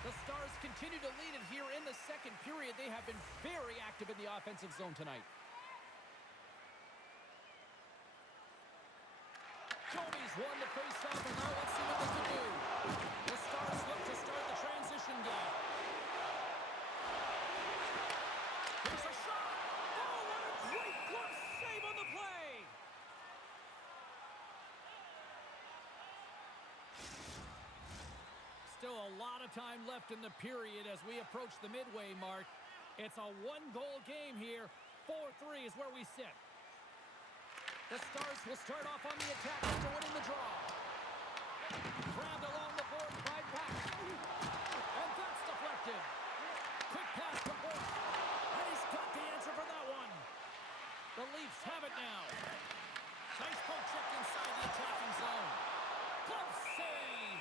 The Stars continue to lead it here in the second period. They have been very active in the offensive zone tonight. Domi's won the face-off, and now let's see what they can do. The Stars look to start the transition game. Here's a shot. Oh, what a great glove save of time left in the period as we approach the midway mark. It's a one-goal game here. 4-3 is where we sit. The Stars will start off on the attack after winning the draw. Grabbed along the board by Pack. And that's deflected. Quick pass to Bourque. And he's got the answer for that one. The Leafs have it now. Nice poke check inside the attacking zone. Close save.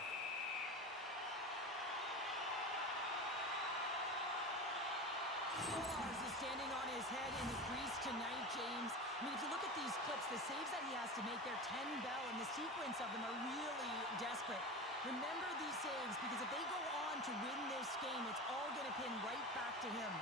Stolarz is standing on his head in the crease tonight, James. I mean, if you look at these clips, the saves that he has to make, they're 10 bell, and the sequence of them are really desperate. Remember these saves, because if they go on to win this game, it's all going to pin right back to him.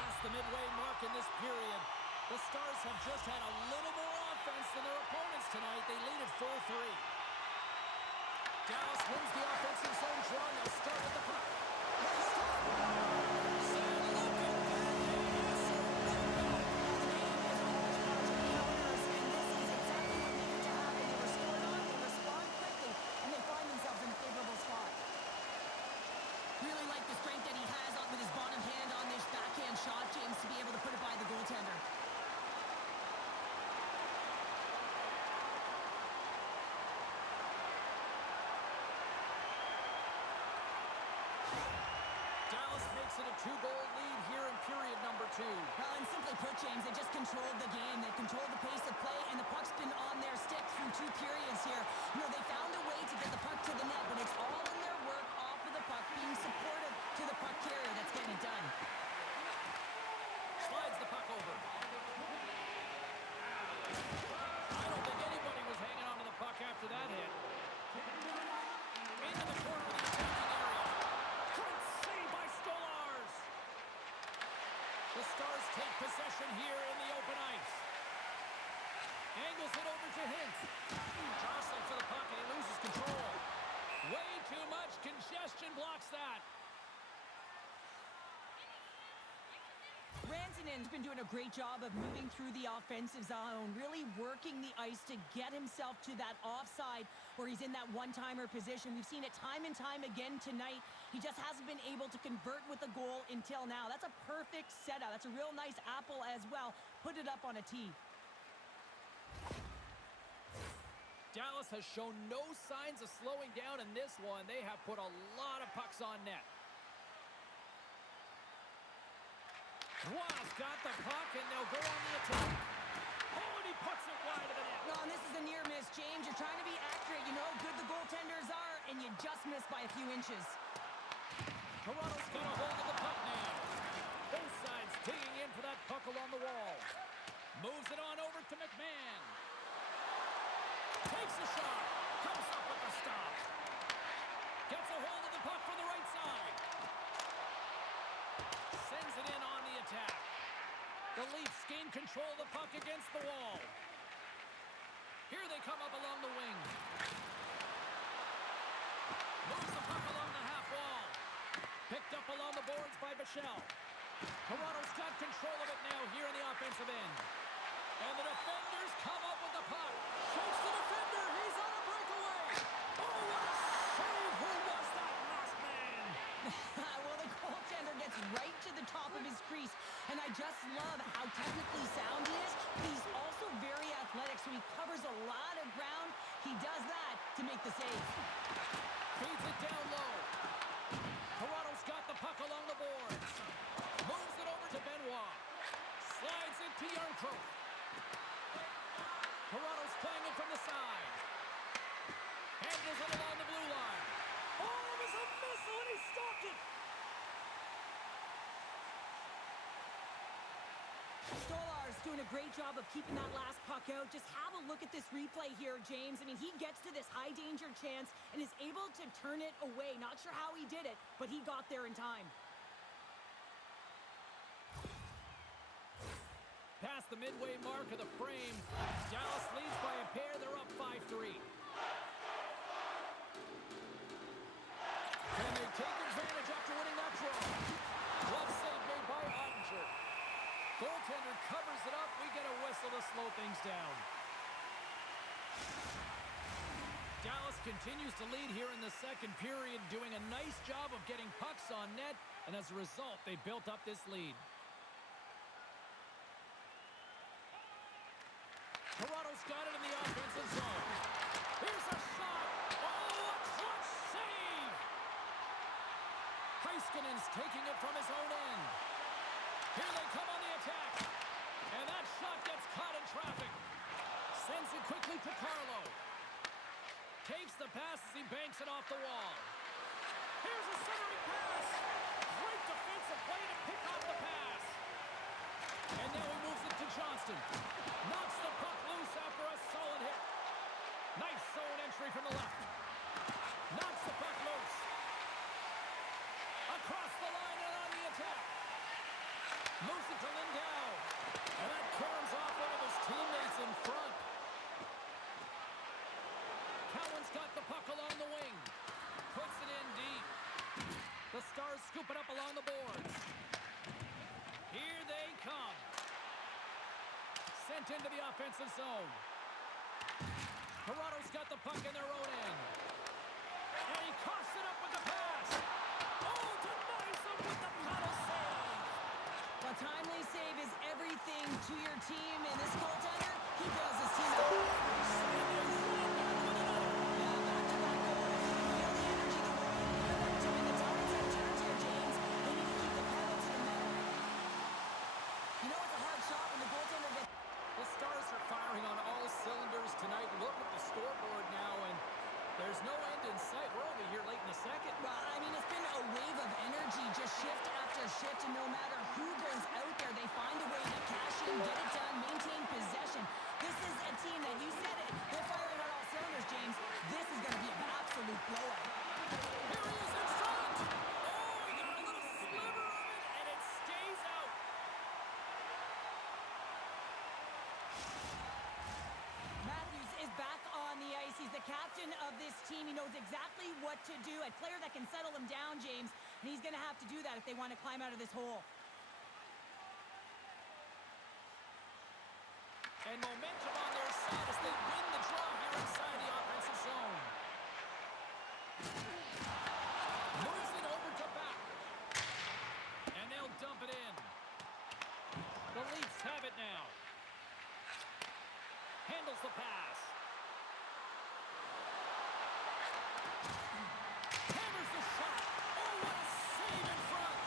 Past the midway mark in this period, the Stars have just had a little more offense than their opponents tonight. They lead at 4-3. Dallas wins the offensive zone draw. They'll start with the puck. Really like the strength that he has with his bottom hand on this backhand shot, James, to be able to put it by the goaltender. Dallas makes it a 2-goal lead here in period number 2. Well, and simply put, James, they just controlled the game. They controlled the pace of play, and the puck's been on their stick through 2 periods here. You know, they found a way to get the puck to the net, but it's all in their work off of the puck, being supportive to the puck carrier that's getting it done. Slides the puck over. I don't think anybody was hanging on to the puck after that hit. Into the corner of the attacking area. Great save by Stolarz. The Stars take possession here in the open ice. Angles it over to Hintz. Jostling for the puck and he loses control. Way too much congestion blocks that. Rantanen's been doing a great job of moving through the offensive zone, really working the ice to get himself to that offside where he's in that one-timer position. We've seen it time and time again tonight. He just hasn't been able to convert with a goal until now. That's a perfect setup. That's a real nice apple as well. Put it up on a tee. Dallas has shown no signs of slowing down in this one. They have put a lot of pucks on net. Waugh's got the puck, and they'll go on the attack. Oh, and he puts it wide of the net. No, and this is a near miss, James. You're trying to be accurate. You know how good the goaltenders are, and you just missed by a few inches. Toronto's got a hold of the puck now. Both sides digging in for that puck along the wall. Moves it on over to McMahon. Takes a shot. Comes up with the stop. Gets a hold of the puck from the right side. Sends it in on the attack. The Leafs gain control of the puck against the wall. Here they come up along the wing. Moves the puck along the half wall. Picked up along the boards by Bichelle. Toronto's got control of it now here in the offensive end. And the defenders come up with the puck. Shoots the defender. He's on a breakaway. Oh, what a save. Who was that last man? Well, the goaltender gets right to the top of his crease, and I just love how technically sound he is. He's also very athletic, so he covers a lot of ground. He does that to make the save. Feeds it down low. Toronto's got the puck along the boards. Moves it over to Benoit. Slides it to Yarncroke. Toronto's playing it from the side. Handles it along the blue line. Oh, it was a missile and he stopped it. Stolarz doing a great job of keeping that last puck out. Just have a look at this replay here, James. I mean, he gets to this high-danger chance and is able to turn it away. Not sure how he did it, but he got there in time. Past the midway mark of the frame, Dallas leads by a pair. They're up 5-3. Can they take advantage after to winning that draw. Glove save made by Ottinger. Goaltender covers it up. We get a whistle to slow things down. Dallas continues to lead here in the second period, doing a nice job of getting pucks on net, and as a result, they built up this lead. Toronto's got it in the offensive zone. Here's a shot. Oh, a clutch save! Heiskanen's taking it from his own end. Here they come on the attack. And that shot gets caught in traffic. Sends it quickly to Carlo. Takes the pass as he banks it off the wall. Here's a centering pass. Great defensive play to pick off the pass. And now he moves it to Johnston. Knocks the puck loose after a solid hit. Nice zone entry from the left. Knocks the puck loose. Across the line and on the attack. Moves it to Lindau. And that caroms off one of his teammates in front. Cowan's got the puck along the wing. Puts it in deep. The Stars scoop it up along the boards. Here they come. Sent into the offensive zone. Toronto's got the puck in their own end. And he coughs it up with the pass. Oh, denies him with the paddle save. A timely save is everything to your team, and this goaltender, he bails his team out. Cylinders tonight. Look at the scoreboard now, and there's no end in sight. We're only here late in the second. Well, I mean, it's been a wave of energy, just shift after shift, and no matter who goes out there, they find a way to cash in, get it done, maintain possession. This is a team that, you said it, they're firing on all cylinders, James. This is going to be an absolute blowout. Here he is in front. Oh, he got a little sliver of it, and it stays out. Is back on the ice. He's the captain of this team. He knows exactly what to do. A player that can settle them down, James. And he's going to have to do that if they want to climb out of this hole. And momentum on their side as they win the draw here inside the offensive zone. Moves it over to back. And they'll dump it in. The Leafs have it now. Handles the pass. Hammers the shot. Oh, what a save in front.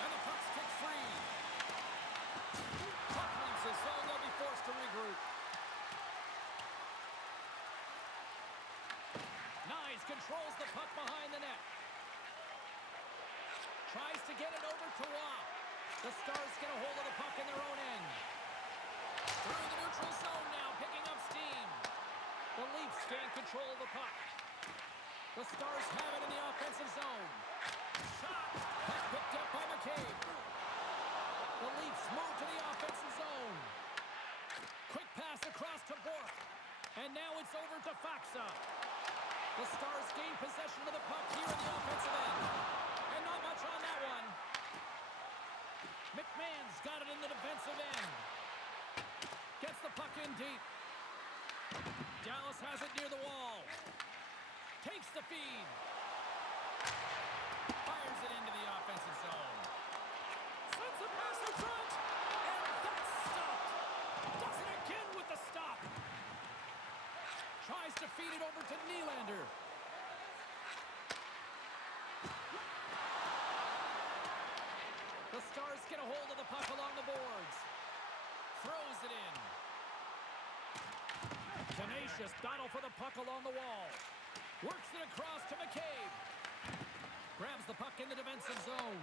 And the puck's kicked free. Puck leaves the zone. They'll be forced to regroup. Nyes controls the puck behind the net. Tries to get it over to Waugh. The Stars get a hold of the puck in their own end. Through the neutral zone now, picking up steam. The Leafs gain control of the puck. The Stars have it in the offensive zone. Shot! Puck picked up by McCabe. The Leafs move to the offensive zone. Quick pass across to Bork. And now it's over to Faksa. The Stars gain possession of the puck here in the offensive end. And not much on that one. McMahon's got it in the defensive end. Gets the puck in deep. Dallas has it near the wall. Takes the feed. Fires it into the offensive zone. Sends the pass in front. And that's stopped. Does it again with the stop. Tries to feed it over to Nylander. The Stars get a hold of the puck along the boards. Throws it in. Tenacious battle for the puck along the wall. Works it across to McCabe. Grabs the puck in the defensive zone.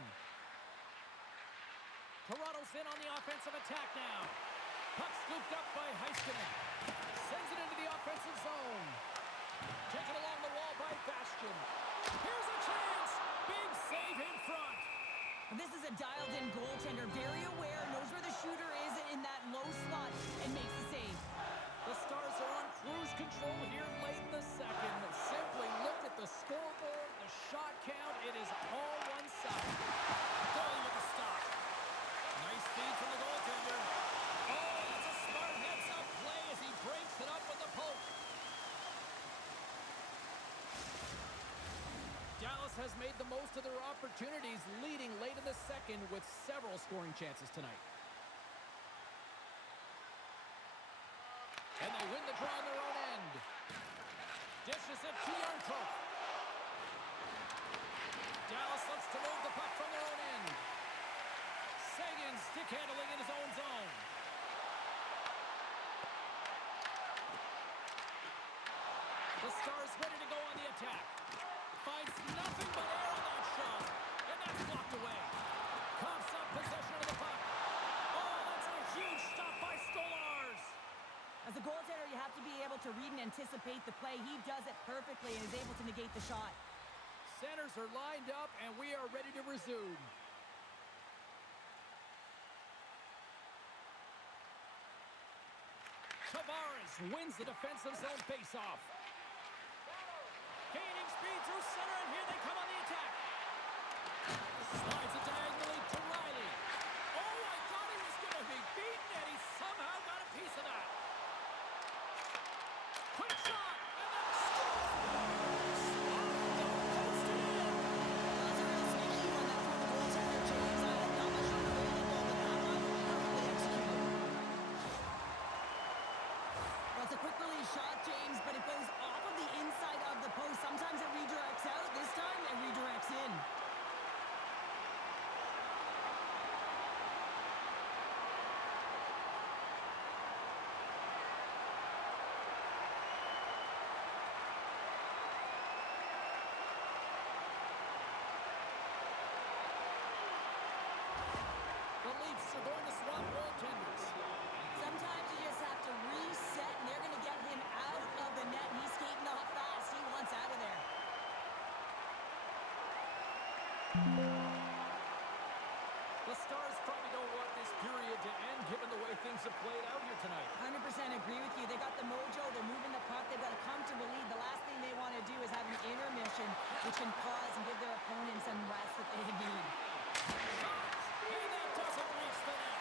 Toronto's in on the offensive attack now. Puck scooped up by Heiskanen. Sends it into the offensive zone. Taken along the wall by Bastian. Here's a chance. Big save in front. This is a dialed-in goaltender, very aware, knows where the shooter is in that low slot, and makes the save. The Stars are on cruise control here late in the second. Simply look at the scoreboard, the shot count. It is all one has made the most of their opportunities, leading late in the second with several scoring chances tonight. And they win the draw on their own end. Dishes it to Yarncroke. Dallas looks to move the puck from their own end. Sagan stick handling in his own zone. The Stars ready to go on the attack. Finds nothing but air on that shot. And that's blocked away. Coughs up possession of the puck. Oh, that's a huge stop by Stolars. As a goaltender, you have to be able to read and anticipate the play. He does it perfectly and is able to negate the shot. Centers are lined up, and we are ready to resume. Tavares wins the defensive zone faceoff. Gaining speed through center, and here they come on the attack. Slides it diagonally to Riley. Oh, I thought he was going to be beaten, and he somehow got a piece of that. Quick shot, and then Well, it's a quick release shot, James, but it goes off of the inside of the post. Sometimes it redirects out. This time, it redirects in. the Leafs are going to swap goaltenders. Sometimes you just have to reset, and they're going to get him out of the net. He's skating off fast. He wants out of there. The Stars probably don't want this period to end, given the way things have played out here tonight. 100% agree with you. They got the mojo. They're moving the puck. They've got a comfortable lead. The last thing they want to do is have an intermission, which can pause and give their opponents some rest that they need. And that doesn't reach the net.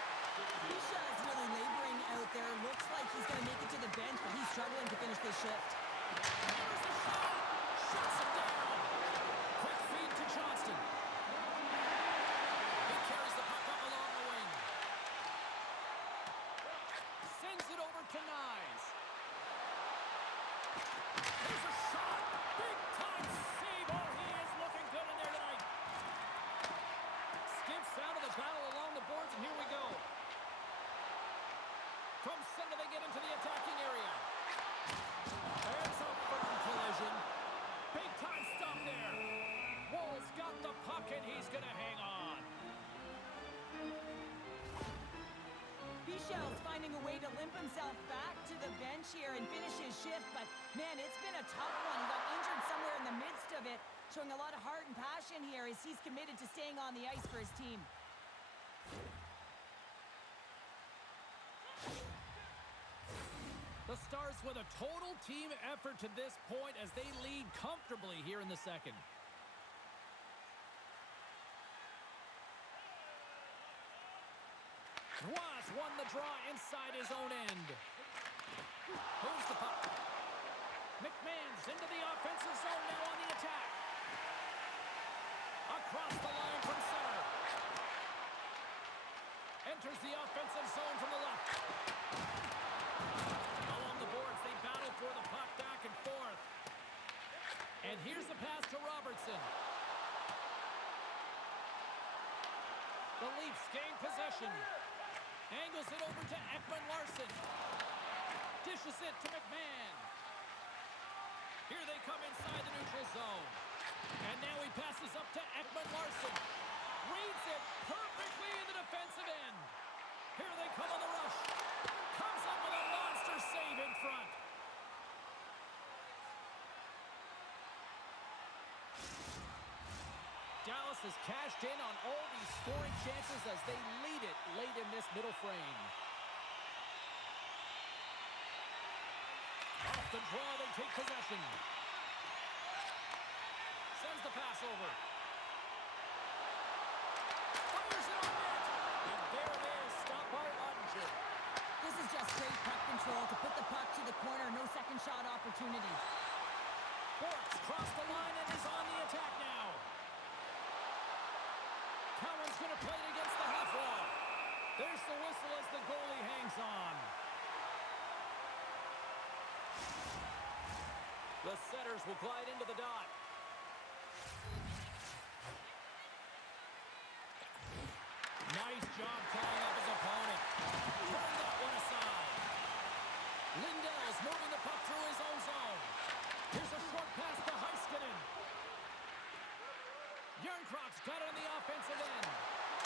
Misha is really laboring out there. Looks like he's going to make it to the bench, but he's struggling to finish this shift. Here's the shot. Shuts him down. Quick feed to Johnston. He carries the puck up along the wing. Sends it over to Nyes. Here's a shot. Big time save. Oh, he is looking good in there tonight. Skips out of the battle along the boards, and here we go. From center, they get into the attacking area. There's a firm collision. Big time stop there. Woll's got the puck, and he's going to hang on. Michel's finding a way to limp himself back to the bench here and finish his shift, but man, it's been a tough one. He got injured somewhere in the midst of it, showing a lot of heart and passion here as he's committed to staying on the ice for his team. The Stars with a total team effort to this point as they lead comfortably here in the second. Ross won the draw inside his own end. Moves the puck. McMahon's into the offensive zone now on the attack. Across the line from center. Enters the offensive zone from the left. Along the boards, they battle for the puck back and forth. And here's the pass to Robertson. The Leafs gain possession. Angles it over to Ekman-Larsson. Dishes it to McMahon. Here they come inside the neutral zone. And now he passes up to Ekman-Larsson. Reads it perfectly in the defensive end. Here they come on the rush. Comes up with a monster save in front. Dallas has cashed in on all these scoring chances as they lead it late in this middle frame. Off the draw, they take possession. Sends the pass over. Fires it on net. And there it is, stopped by Ottinger. This is just great puck control to put the puck to the corner. No second shot opportunity. Borks crossed the line and is on the attack now. He's going to play it against the half wall. There's the whistle as the goalie hangs on. The setters will glide into the dot. Nice job tying up his opponent. Turn that one aside. Lindell's moving the puck through his own zone. Here's a short pass to Heiskanen. Järnkrok's got it on the offensive end.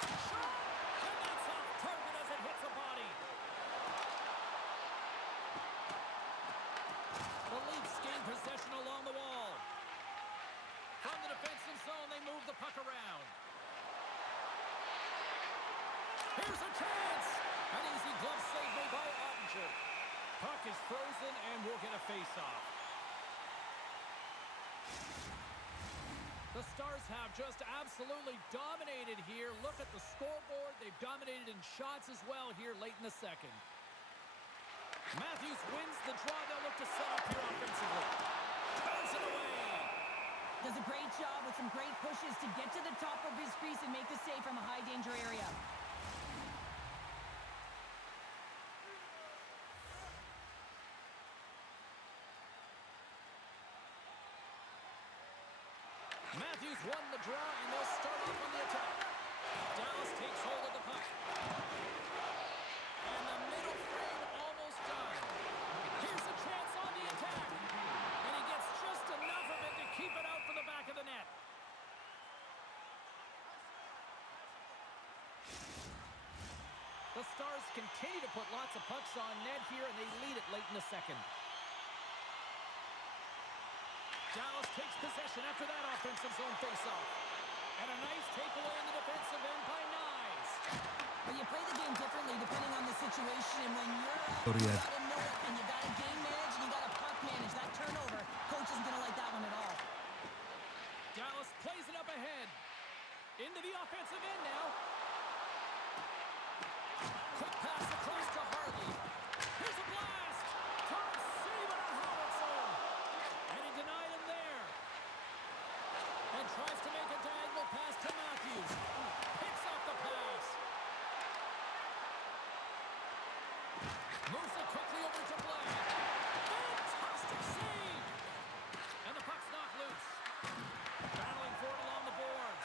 Shot! And that's off target as it hits a body. The Leafs gain possession along the wall. From the defensive zone, they move the puck around. Here's a chance! An easy glove save made by Ottinger. Puck is frozen and we'll get a face-off. The Stars have just absolutely dominated here. Look at the scoreboard. They've dominated in shots as well here late in the second. Matthews wins the draw. They'll look to set up here offensively. Turns it away. Does a great job with some great pushes to get to the top of his crease and make the save from a high-danger area. Matthews won the draw, and they'll start off on the attack. Dallas takes hold of the puck. And the middle frame almost done. Here's a chance on the attack. And he gets just enough of it to keep it out from the back of the net. The Stars continue to put lots of pucks on net here, and they lead it late in the second. Dallas takes possession after that offensive zone faceoff. And a nice takeaway in the defensive end by Nyes. But you play the game differently depending on the situation. And when you're up, you got to know it. And you got to game manage and you got to puck manage. That turnover, coach isn't going to like that one at all. Dallas plays it up ahead. Into the offensive end now. Quick pass across to Harley. Here's a blast. Tough save on a helmet zone. And he denied him there. And tries to make a diagonal pass to Matthews. Picks up the pass. Moves it quickly over to Black. Fantastic save. And the puck's knocked loose. Battling for it along the boards.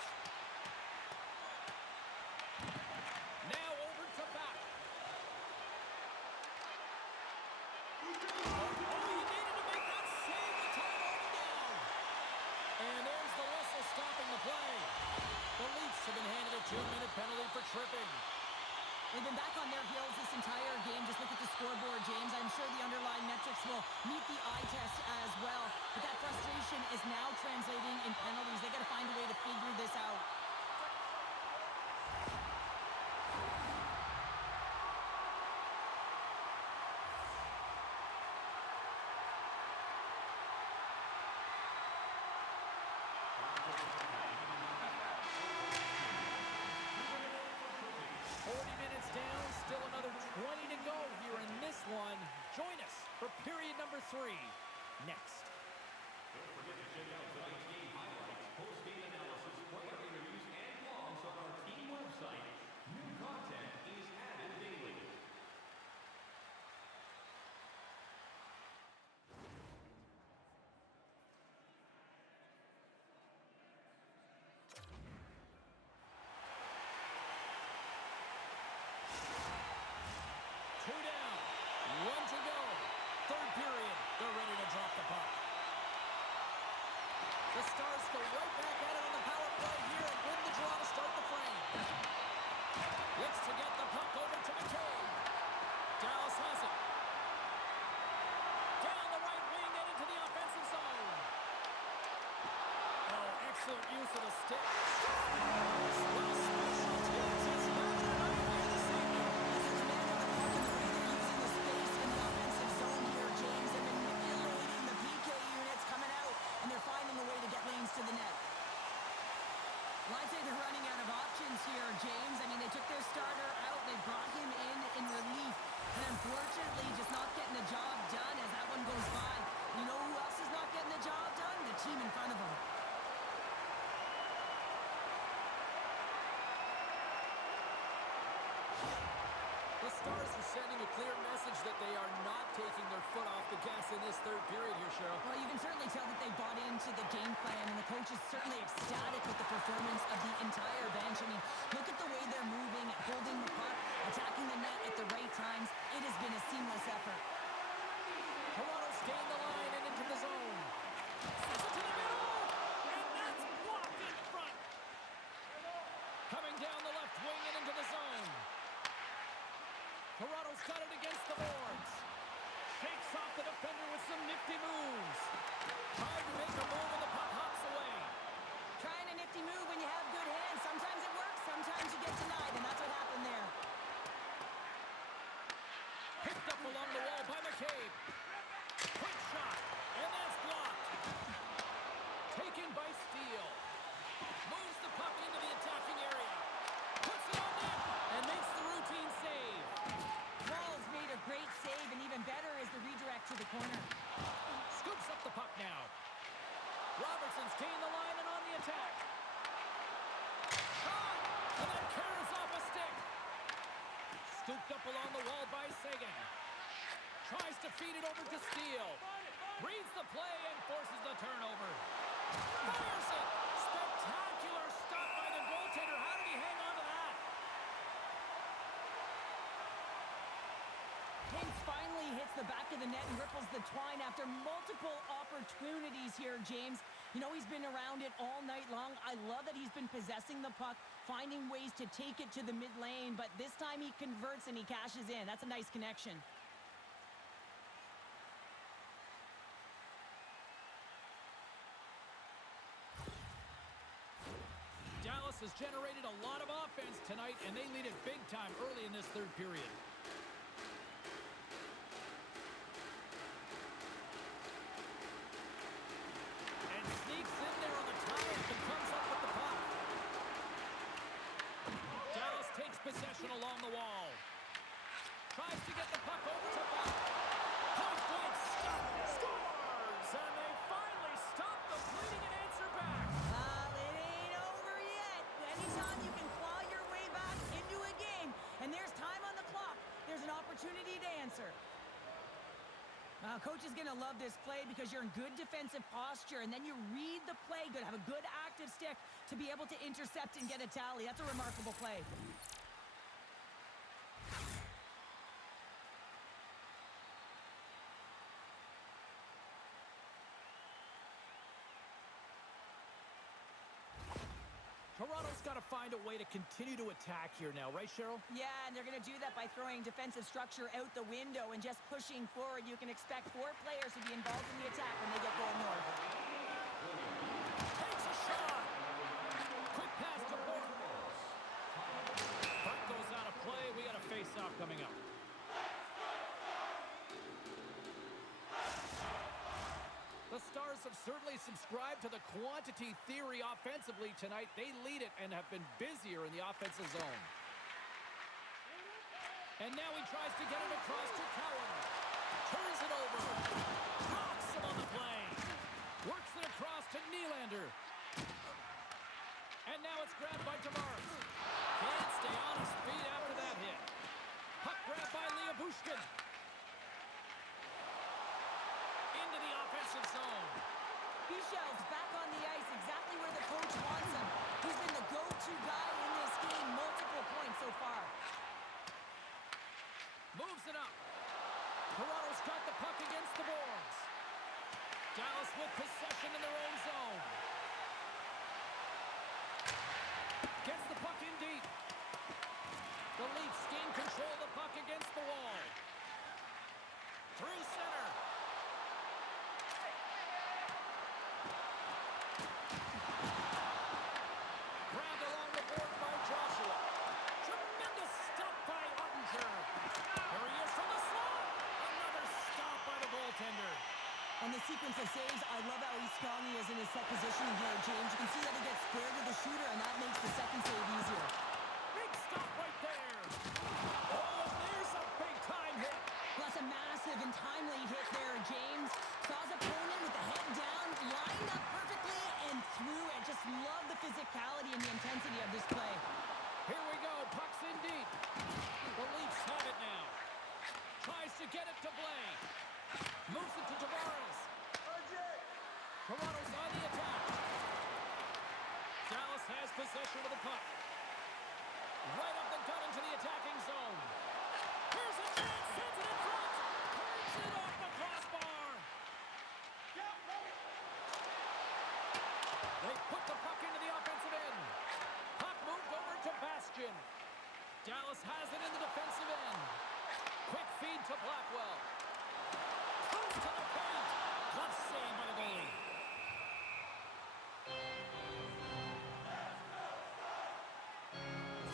Now over to Back. Oh, he needed to make that save with time already down. And there's the whistle stopping the play. The Leafs have been handed a 2-minute penalty for tripping. They've been back on their heels this entire game. Just look at the scoreboard, James. I'm sure the underlying metrics will meet the eye test as well. But that frustration is now translating in penalties. They got to find a way to figure this out. 40 minutes down, still another 20 to go here in this one. Join us for period number 3 next. Don't forget to check out tonight's game highlights, post-game analysis, player interviews, and blogs on our team website. New content is added daily. Two down, 1 to go. Third period, they're ready to drop the puck. The Stars go right back at it on the power play here and win the draw to start the frame. Looks to get the puck over to McCabe. Dallas has it. Down the right wing and into the offensive zone. Oh, excellent use of the stick. Well, special teams has had it right here this evening. Using the space in the offensive zone here, James, and manipulating the PK units coming out, and they're finding a way to get lanes to the net. Well, I'd say they're running out of options here, James. I mean, they took their starter out, they brought him in relief, and unfortunately just not getting the job done as that one goes by. You know who else is not getting the job done? The team in front of them. Stars are sending a clear message that they are not taking their foot off the gas in this third period here, Cheryl. Well, you can certainly tell that they bought into the game plan, and the coach is certainly ecstatic with the performance of the entire bench. I mean, look at the way they're moving, holding the puck, attacking the net at the right times. It has been a seamless effort. Toronto's gained the line and into the zone. Sends it to the middle, and that's blocked in front. Coming down the left wing and into the zone. Toronto's got it against the boards. Shakes off the defender with some nifty moves. Trying to make a move and the puck hops away. Trying a nifty move when you have good hands. Sometimes it works, sometimes you get denied, and that's what happened there. Picked up along the wall by McCabe. Quick shot, and that's blocked. Taken by Steele. Moves the puck into the attacking area. Puts it on net, and makes the routine save. Wall's made a great save, and even better is the redirect to the corner. Scoops up the puck now. Robertson's gained the line and on the attack. Shot! And then carries off a stick. Scooped up along the wall by Sagan. Tries to feed it over to Steele. Reads the play and forces the turnover. Fires it! Spectacular stop by the goaltender. How did he hang on to that? Hintz finally hits the back of the net and ripples the twine after multiple opportunities here, James. You know, he's been around it all night long. I love that he's been possessing the puck, finding ways to take it to the mid lane, but this time he converts and he cashes in. That's a nice connection. Dallas has generated a lot of offense tonight, and they lead it big time early in this third period. And sneaks in there on the tie and comes up with the puck. Dallas takes possession along the wall. Tries to get the puck over to Buck. Point blank stop. Scores! And they finally stop the bleeding and answer back. It ain't over yet. Anytime you can claw your way back into a game, and there's time on the clock, there's an opportunity to answer. Coach is going to love this play because you're in good defensive posture, and then you read the play good, have a good active stick to be able to intercept and get a tally. That's a remarkable play. Toronto's got to find a way to continue to attack here now, right, Cheryl? Yeah, and they're going to do that by throwing defensive structure out the window and just pushing forward. You can expect 4 players to be involved in the attack when they get going north. Takes a shot. Quick pass to Bork. Puck goes out of play. We got a face-off coming up. The Stars have certainly subscribed to the quantity theory offensively tonight. They lead it and have been busier in the offensive zone. And now he tries to get it across to Cowan. Turns it over. Knocks him on the play. Works it across to Nylander. And now it's grabbed by Tavares. Can't stay on his feet after that hit. Puck grabbed by Liabushkin. Into the offensive zone. Michel's back on the ice exactly where the coach wants him. He's been the go-to guy in this game, multiple points so far. Moves it up. Toronto's got the puck against the boards. Dallas with possession in their own zone. Gets the puck in deep. The Leafs gain control of the puck against the wall. Through center. Grabbed along the board by Joshua. Tremendous stop by Ottinger. There he is from the slot. Another stop by the goaltender. On the sequence of saves, I love how strong he is in his set positioning here, James. You can see that he gets squared to the shooter, and that makes the second save easier. Big stop right there. Oh, there's a big-time hit. Well, that's a massive and timely hit there, James. Saw his opponent with the head down, lined up perfectly, and threw it. Just love the physicality and the intensity of this play. Here we go. Puck's in deep. The Leafs have it now. to get it to Blake. Moves it to Tavares. Toronto's on the attack. Dallas has possession of the puck. Right up the gut into the attacking zone. Here's a chance. Sends it in front. Turns it off the crossbar. They put the puck into the offensive end. Puck moved over to Bastian. Dallas has it in the defensive end. Quick feed to Blackwell. Comes to the paint. Glove save by the goalie.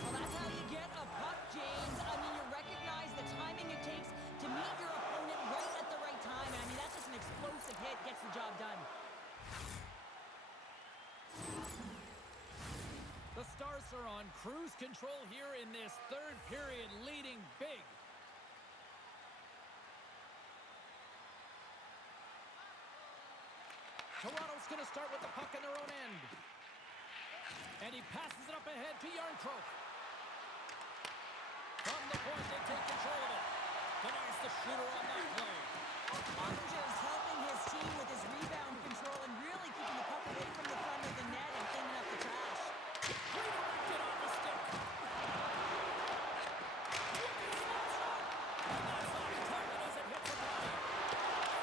Well, that's how you get a puck, James. I mean, you recognize the timing it takes to meet your opponent right at the right time. And I mean, that's just an explosive hit. Gets the job done. The Stars are on cruise control here in this third period, leading big. Toronto's going to start with the puck in their own end. And he passes it up ahead to Yarncroke. From the point, they take control of it. Denies the shooter on that play. Ottinger's helping his team with his rebound control and really keeping the puck away from the front of the net and cleaning up the trash. Redirected off the stick. Wicked slap shot. And that's off target as it hits the body.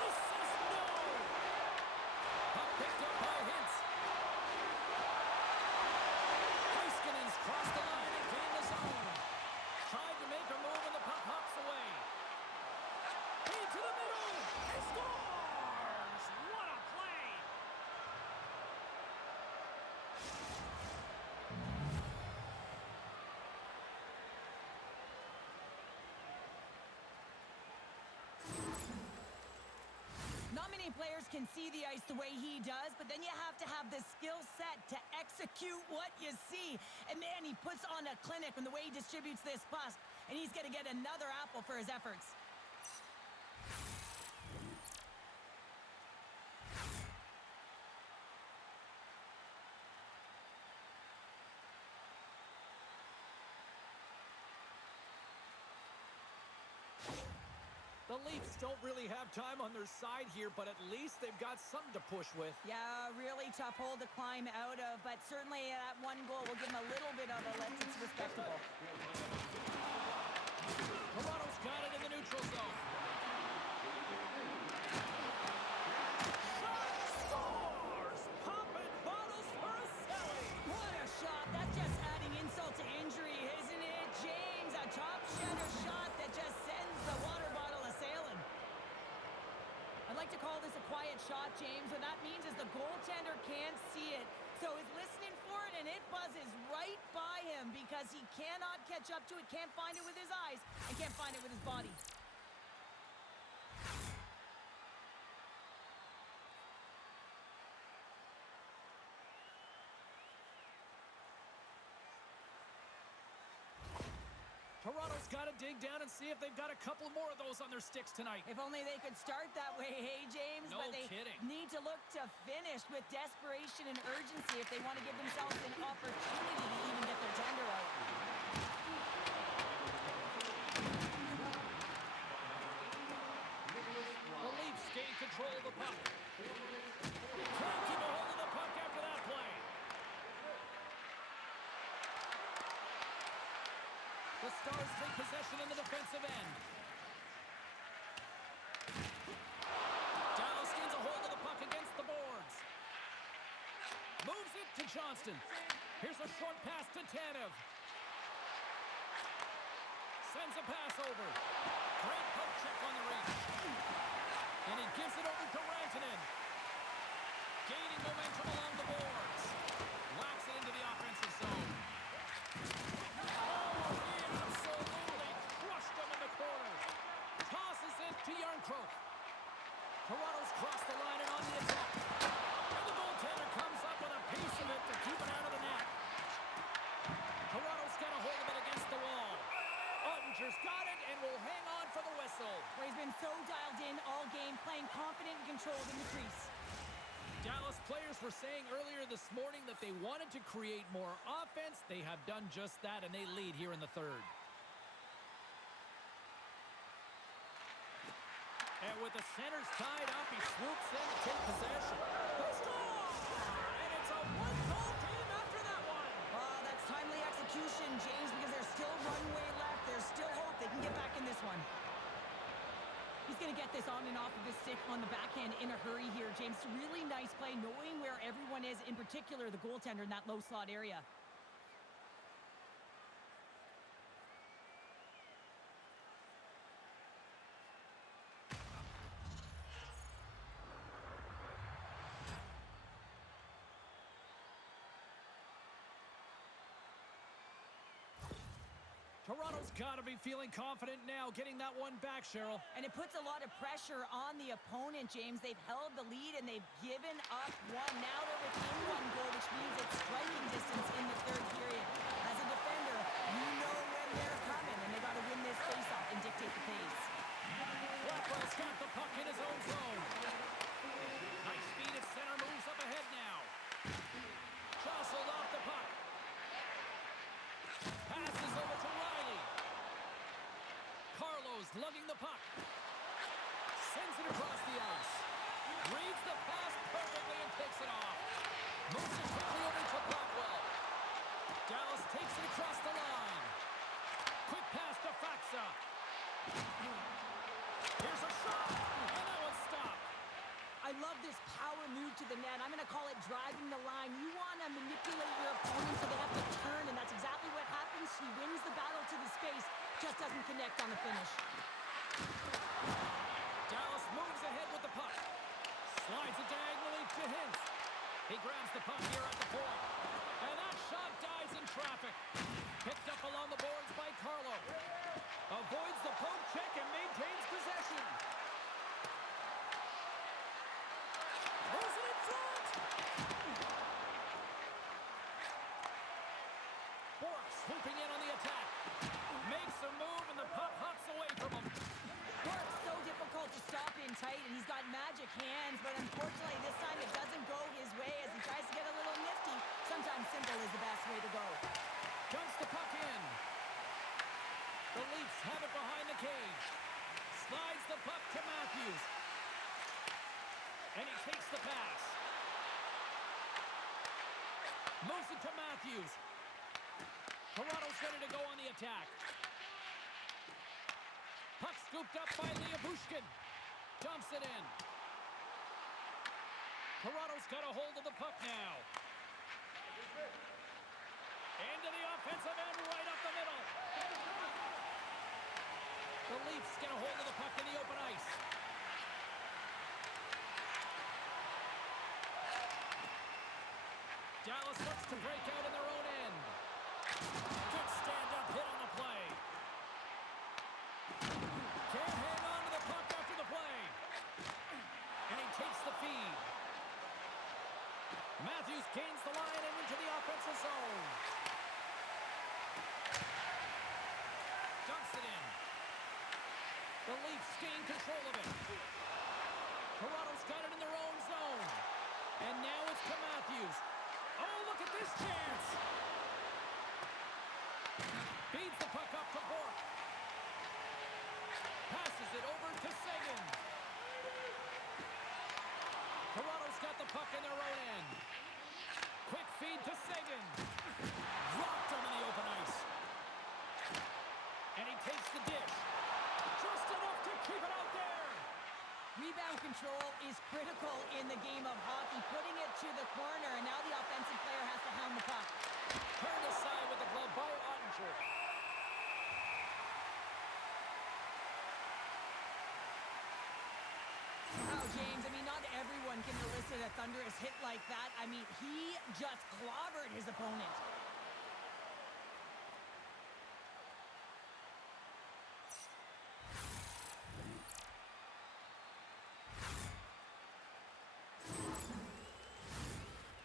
He says no. Puck picked up by Hintz. Heiskanen's crossed the line and gained the zone. Tried to make a move and the puck hops away. Feed to the middle. He scores! What a play! Not many players can see the ice the way he does, but then you have to have the skill set to execute what you see. And man, he puts on a clinic in the way he distributes this puck, and he's going to get another apple for his efforts. The Leafs don't really have time on their side here, but at least they've got something to push with. Yeah, really tough hole to climb out of, but certainly that one goal will give him a little bit of a lift. It's respectable. Toronto's got it in the neutral zone. Shot scores! Popping bottles for a Selly. What a shot. That's just adding insult to injury, isn't it, James? A top shutter shot that just sends the water bottle a-sailing. I'd like to call this a quiet shot, James. What that means is the goaltender can't see it. So he's listening for it, and it buzzes right by him because he cannot catch up to it, can't find it with his eyes, and can't find it with his body. Toronto's got to dig down and see if they've got a couple more of those on their sticks tonight. If only they could start that way, hey, James? No but they kidding. need to look to finish with desperation and urgency if they want to give themselves an opportunity to even get their tender out. The Leafs gain control of the puck. Can't keep a hold of the puck after that play. The Stars take possession in the defensive end. Dallas gains a hold of the puck against the boards. Moves it to Johnston. Here's a short pass to Tanev. Sends a pass over. Great poke check on the reach. And he gives it over to Rantanen. Gaining momentum along the boards. Whacks it into the offensive zone. Oh, he absolutely crushed him in the corner. Tosses it to Yarncroke. Toronto's crossed the line and on the attack. And the goaltender comes up with a piece of it to keep it out of the net. Toronto's got a hold of it against the wall. Ottinger's got it and will hang on for the whistle. Where he's been so dialed in all game, playing confident and controlled in the crease. Dallas players were saying earlier this morning that they wanted to create more offense. They have done just that, and they lead here in the third. And with the centers tied up, he swoops in to take possession. They score! And it's a one-goal game after that one. Oh, that's timely execution, James, because there's still runway left. There's still hope they can get back in this one. He's going to get this on and off of his stick on the backhand in a hurry here, James. Really nice play, knowing where everyone is, in particular the goaltender in that low slot area. Toronto's got to be feeling confident now, getting that one back, Cheryl. And it puts a lot of pressure on the opponent, James. They've held the lead, and they've given up one. Now they're within one goal, which means it's striking distance in the third period. As a defender, you know when they're coming, and they got to win this faceoff and dictate the pace. Blackwell's got the puck in his own zone. Nice speed at center, moves up ahead now. Jostled off the puck. Passes over to Riley. Carlos lugging the puck. Sends it across the ice. Reads the pass perfectly and takes it off. Moves it quickly over to Blackwell. Dallas takes it across the line. Quick pass to Faxa. Here's a shot. And that one's stopped. I love this power move to the net. I'm going to call it driving the line. You want to manipulate your opponent so they have to turn, and that's exactly what happens. He wins the battle to the space, just doesn't connect on the finish. Dallas moves ahead with the puck. Slides it diagonally to Hintz. He grabs the puck here at the point. And that shot dies in traffic. Picked up along the boards by Carlo. Avoids the poke check and maintains possession. Moves it in front. Bork swooping in on the attack. Makes a move and the puck hops away from him. Work's so difficult to stop in tight, and he's got magic hands, but unfortunately this time it doesn't go his way as he tries to get a little nifty. Sometimes simple is the best way to go. Dumps the puck in. The Leafs have it behind the cage. Slides the puck to Matthews. And he takes the pass. Moves it to Matthews. Toronto's ready to go on the attack. Puck scooped up by Bushkin. Dumps it in. Toronto's got a hold of the puck now. Into the offensive end, right up the middle. The Leafs get a hold of the puck in the open ice. Dallas looks to break out in their own end. Good stand-up hit on the play. Can't hang on to the puck after the play. And he takes the feed. Matthews gains the line and into the offensive zone. Dumps it in. The Leafs gain control of it. Toronto's got it in their own zone. And now it's to Matthews. Oh, look at this chance. Feeds the puck up to Bork. Passes it over to Sagan. Toronto's got the puck in their own end. Quick feed to Sagan. Dropped him in the open ice. And he takes the dish. Just enough to keep it out there. Rebound control is critical in the game of hockey, putting it to the corner, and now the offensive player has to hound the puck. Turned aside with the glove by Ottinger. Wow, James, I mean, not everyone can elicit a thunderous hit like that. I mean, he just clobbered his opponent.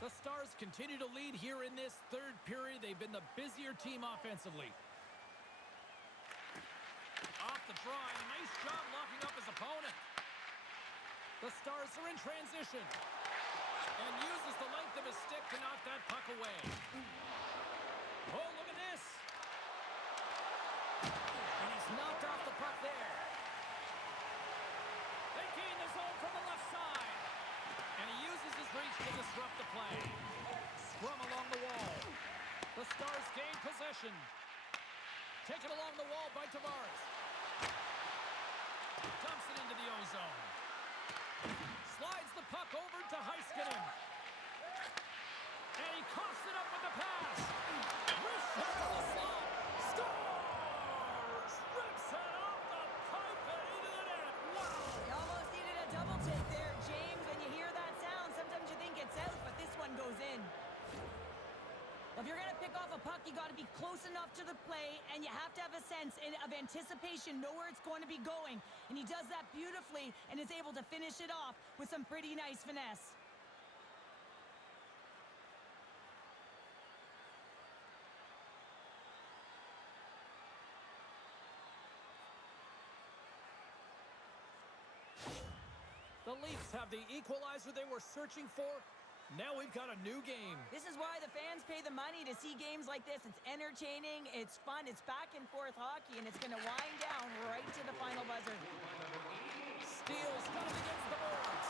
The Stars continue to lead here in this third period. They've been the busier team offensively. Off the draw, and a nice job locking up his opponent. The Stars are in transition. And uses the length of his stick to knock that puck away. Oh, look at this. And he's knocked off the puck there. play. Scrum along the wall. The Stars gain possession. Taken along the wall by Tavares. Dumps it into the O-zone. Slides the puck over to Heiskanen. And he coughs it up with the pass. Wrist shot from the slot. Scores! Rips it off the pipe and into the net. Wow! You almost needed a double take there, James. When you hear that sound, sometimes you think it's out, but this one goes in. Well, if you're going to pick off a puck, you got to be close enough to the play, and you have to have a sense of anticipation, know where it's going to be going. And he does that beautifully and is able to finish it off with some pretty nice finesse. The Leafs have the equalizer they were searching for. Now we've got a new game. This is why the fans pay the money to see games like this. It's entertaining, it's fun, it's back and forth hockey, and it's going to wind down right to the final buzzer. Steals, got it against the boards.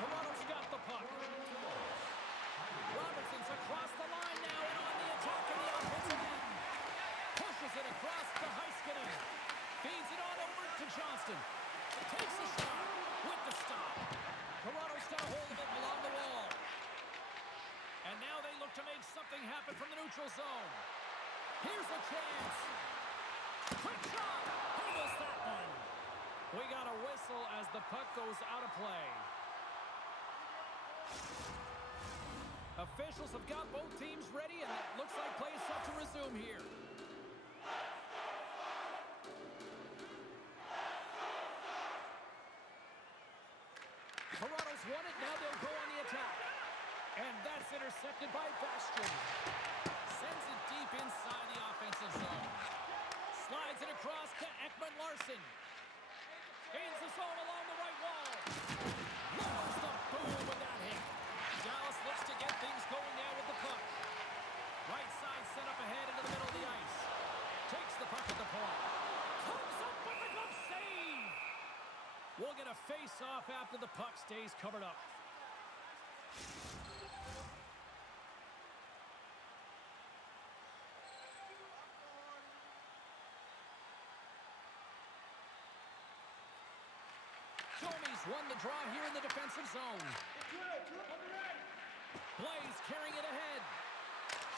Toronto's got the puck. Robertson's across the line now and on the attack in the offensive end. Pushes it across to Heiskanen. Feeds it on over to Johnston. Takes a shot with the stop. Toronto's got a hold of it along the wall. And now they look to make something happen from the neutral zone. Here's a chance. Quick shot. Handles that one. We got a whistle as the puck goes out of play. Officials have got both teams ready, and it looks like play is set to resume here. Toronto's won it. Now they'll go on the attack. And that's intercepted by Bastian. Sends it deep inside the offensive zone. Slides it across to Ekman-Larsson. Gains the zone along the right wall. Lowers the boom with that hit. Dallas looks to get things going now with the puck. Right side set up ahead into the middle of the ice. Takes the puck at the point. Comes up with the glove save. We'll get a face-off after the puck stays covered up. Domi's won the draw here in the defensive zone. Blaze carrying it ahead.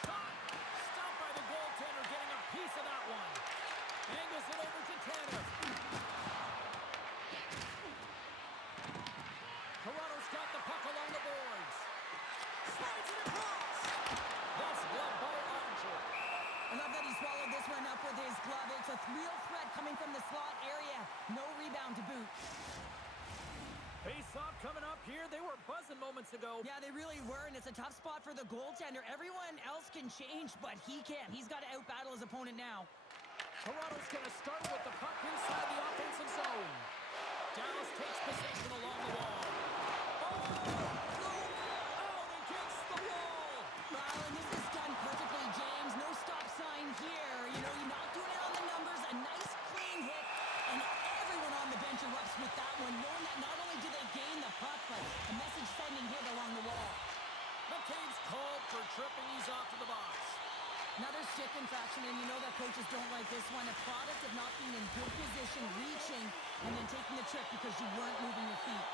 Shot. Stopped by the goaltender, getting a piece of that one. Angles it over to Tanner. Toronto's got the puck along the boards. Slides it across. That's glove by Archer. I love that he swallowed this one up with his glove. It's a real threat coming from the slot area. No rebound to boot. Face-off coming up here. They were buzzing moments ago. Yeah, they really were, and it's a tough spot for the goaltender. Everyone else can change, but he can't. He's got to out-battle his opponent now. Toronto's going to start with the puck inside the offensive zone. Dallas takes possession along the wall. Oh! Out against the wall! Well, and this is done perfectly, James. No stop sign here. You know, you're not doing it on the numbers. A nice, clean hit, and everyone on the bench erupts with that one, knowing that not only do they gain the puck, but a message sending hit along the wall. McCabe's called for tripping. He's off to the box. Another stick infraction, and you know that coaches don't like this one. A product of not being in good position, reaching, and then taking the trip because you weren't moving your feet.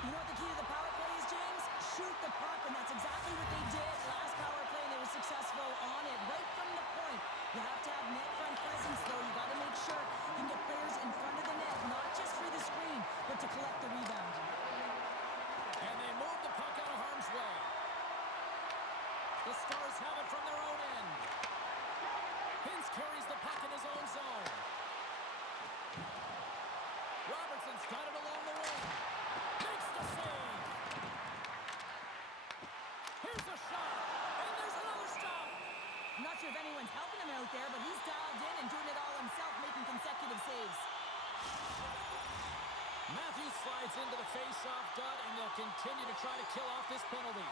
You know what the key to the power play is, James? Shoot the puck, and that's exactly what they did last power play, and they were successful on it right from the point. You have to have net front presence, though. You got to make sure you can get players in front of the net, not just for the screen, but to collect the rebound. And they move the puck out of harm's way. The Stars have it from their own end. Hintz carries the puck in his own zone. Robertson's got it along the wing. Makes the save. Here's a shot. And there's another stop. I'm not sure if anyone's helping him out there, but he's dialed in and doing it all himself, making consecutive saves. Matthews slides into the face-off dot, and they'll continue to try to kill off this penalty.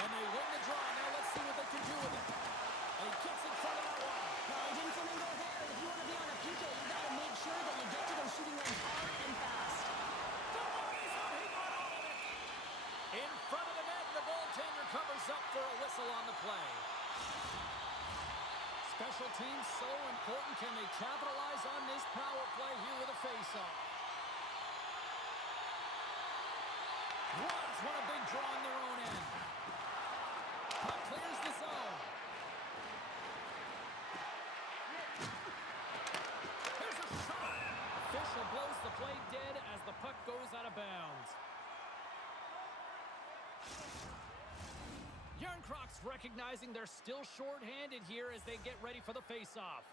And they win the draw. Now let's see what they can do with it. And he gets in front of that one. Well, he didn't flamingo there. If you want to be on whistle on the play. Special teams so important. Can they capitalize on this power play here with a face-off? Rams want a big draw on their own end. Puck clears the zone. Here's a shot. Official blows the play dead as the puck goes out of bounds. Yarncrocs recognizing they're still short-handed here as they get ready for the face-off.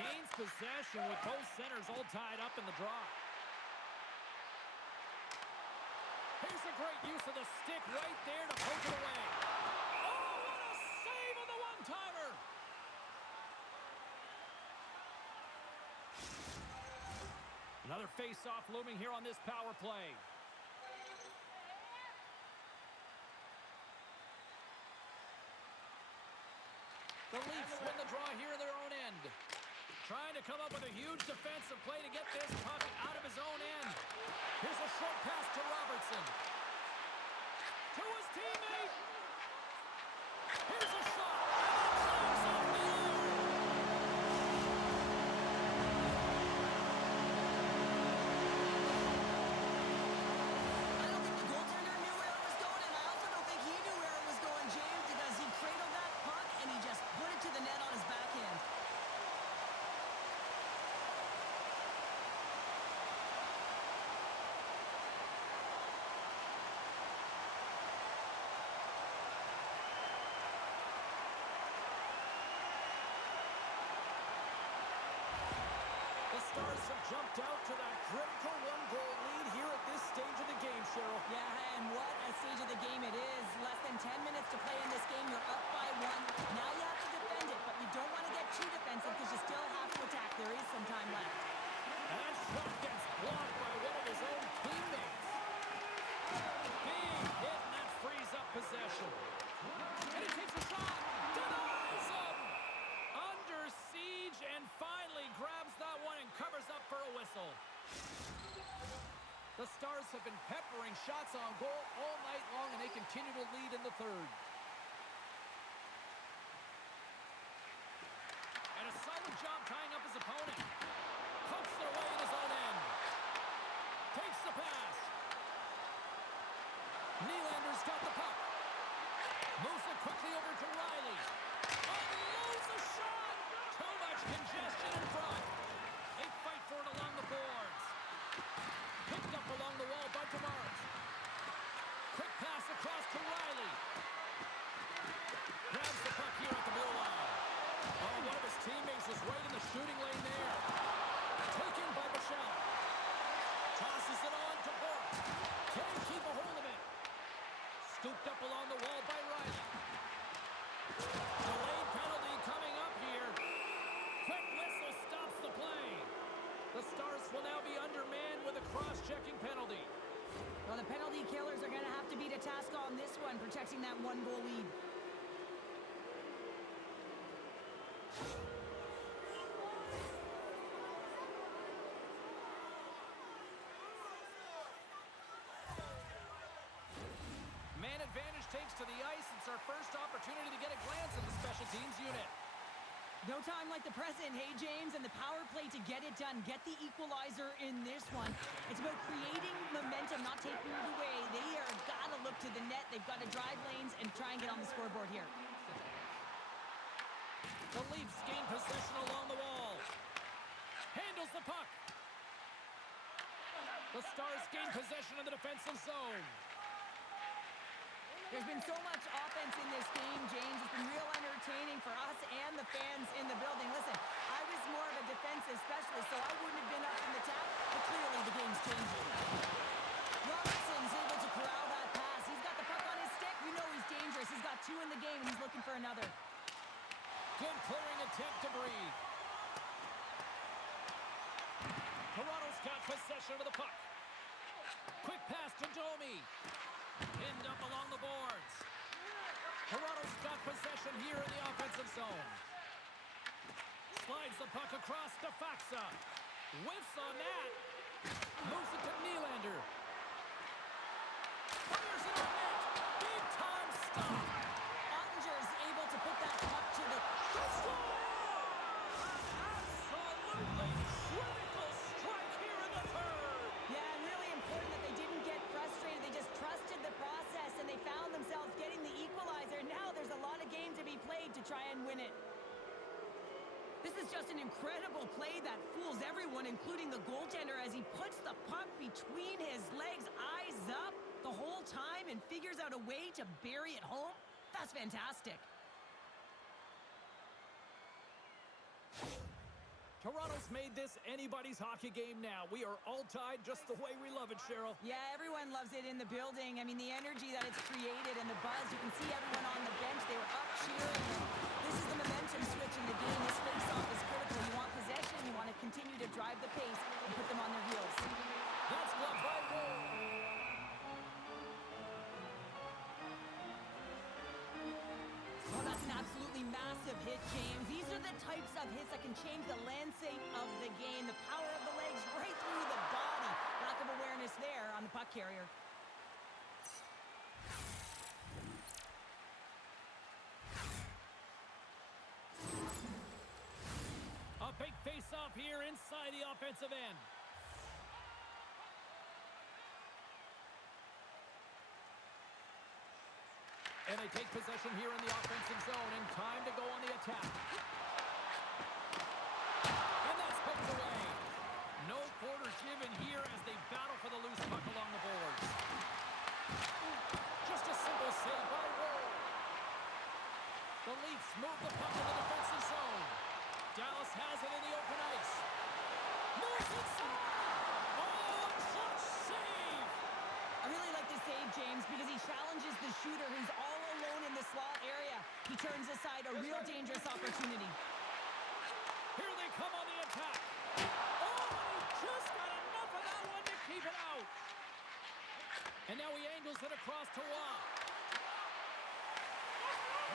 Gains possession with both centers all tied up in the draw. Here's a great use of the stick right there to poke it away. Oh, what a save on the one-timer! Another face-off looming here on this power play. The Leafs win the draw here in their own end. Trying to come up with a huge defensive play to get this puck out of his own end. Here's a short pass to Robertson. To his teammate. Here's a shot. I don't think the goaltender knew where it was going, and I also don't think he knew where it was going, James, because he cradled that puck and he just put it to the net on his backhand. The Stars have jumped out to that critical one-goal lead here at this stage of the game, Cheryl. Yeah, and what a stage of the game it is. Less than 10 minutes to play in this game. You're up by 1. Now you have to defend it, but you don't want to get too defensive because you still have to attack. There is some time left. And that shot gets blocked by one of his own teammates. Big hit, and that frees up possession. And he takes a shot. Denies him! Under siege, and finally grabs that one and covers up for a whistle. The Stars have been peppering shots on goal all night long, and they continue to lead in the third. And a solid job tying up his opponent. Pumps it away in his own end. Takes the pass. Nylander's got the puck. Moves it quickly over to Riley. Unloads a shot! Too much congestion in front. They fight for it along the boards. Picked up along the wall by Tavares. Quick pass across to Riley. Grabs the puck here at the blue line. Oh, one of his teammates was right in the shooting lane there. Taken by Michelle. Tosses it on to Bourque. Can't keep a hold of it. Scooped up along the wall by Riley. Delayed penalty coming up here. Quick whistle stops the play. The Stars will now be undermanned with a cross-checking penalty. Well, the penalty killers are going to have to beat a task on this one, protecting that 1-goal lead. Man advantage takes to the ice. It's our first opportunity to get a glance at the special teams unit. No time like the present, hey, James, and the power play to get it done. Get the equalizer in this one. It's about creating momentum, not taking it away. They are got to look to the net. They've got to drive lanes and try and get on the scoreboard here. The Leafs gain possession along the wall. Handles the puck. The Stars gain possession in the defensive zone. There's been so much offense in this game, James. It's been real entertaining for us and the fans in the building. Listen, I was more of a defensive specialist, so I wouldn't have been up in the tap, but clearly the game's changing. Robertson's able to corral that pass. He's got the puck on his stick. We know he's dangerous. He's got 2 in the game, and he's looking for another. Good clearing attempt to breathe. Toronto's got possession of the puck. Quick pass to Domi. Pinned up along the boards. Toronto's got possession here in the offensive zone. Slides the puck across to Faksa. Whiffs on that. Moves it to Nylander. This is just an incredible play that fools everyone, including the goaltender, as he puts the puck between his legs, eyes up the whole time, and figures out a way to bury it home. That's fantastic. Toronto's made this anybody's hockey game now. We are all tied just the way we love it, Cheryl. Yeah, everyone loves it in the building. I mean, the energy that it's created and the buzz. You can see everyone on the bench. They were up cheering. This is the momentum switch in the game. This face-off is critical. You want possession. You want to continue to drive the pace and put them on their heels. That's blocked by Wall. Oh, that's an absolutely massive hit, James. These are the types of hits that can change the landscape of the game. The power of the legs right through the body. Lack of awareness there on the puck carrier. A big face-off here inside the offensive end. And they take possession here in the offensive zone, and time to go on the attack. And that's poked away. No quarters given here as they battle for the loose puck along the boards. Just a simple save by Wall. The Leafs move the puck in the defensive zone. Dallas has it in the open ice. Moves inside. Oh, clutch save. I really like this save, James, because he challenges the shooter who's all alone in the slot area. He turns aside a real dangerous opportunity. Here they come on the attack. Oh, and he just got enough of that one to keep it out. And now he angles it across to Waugh.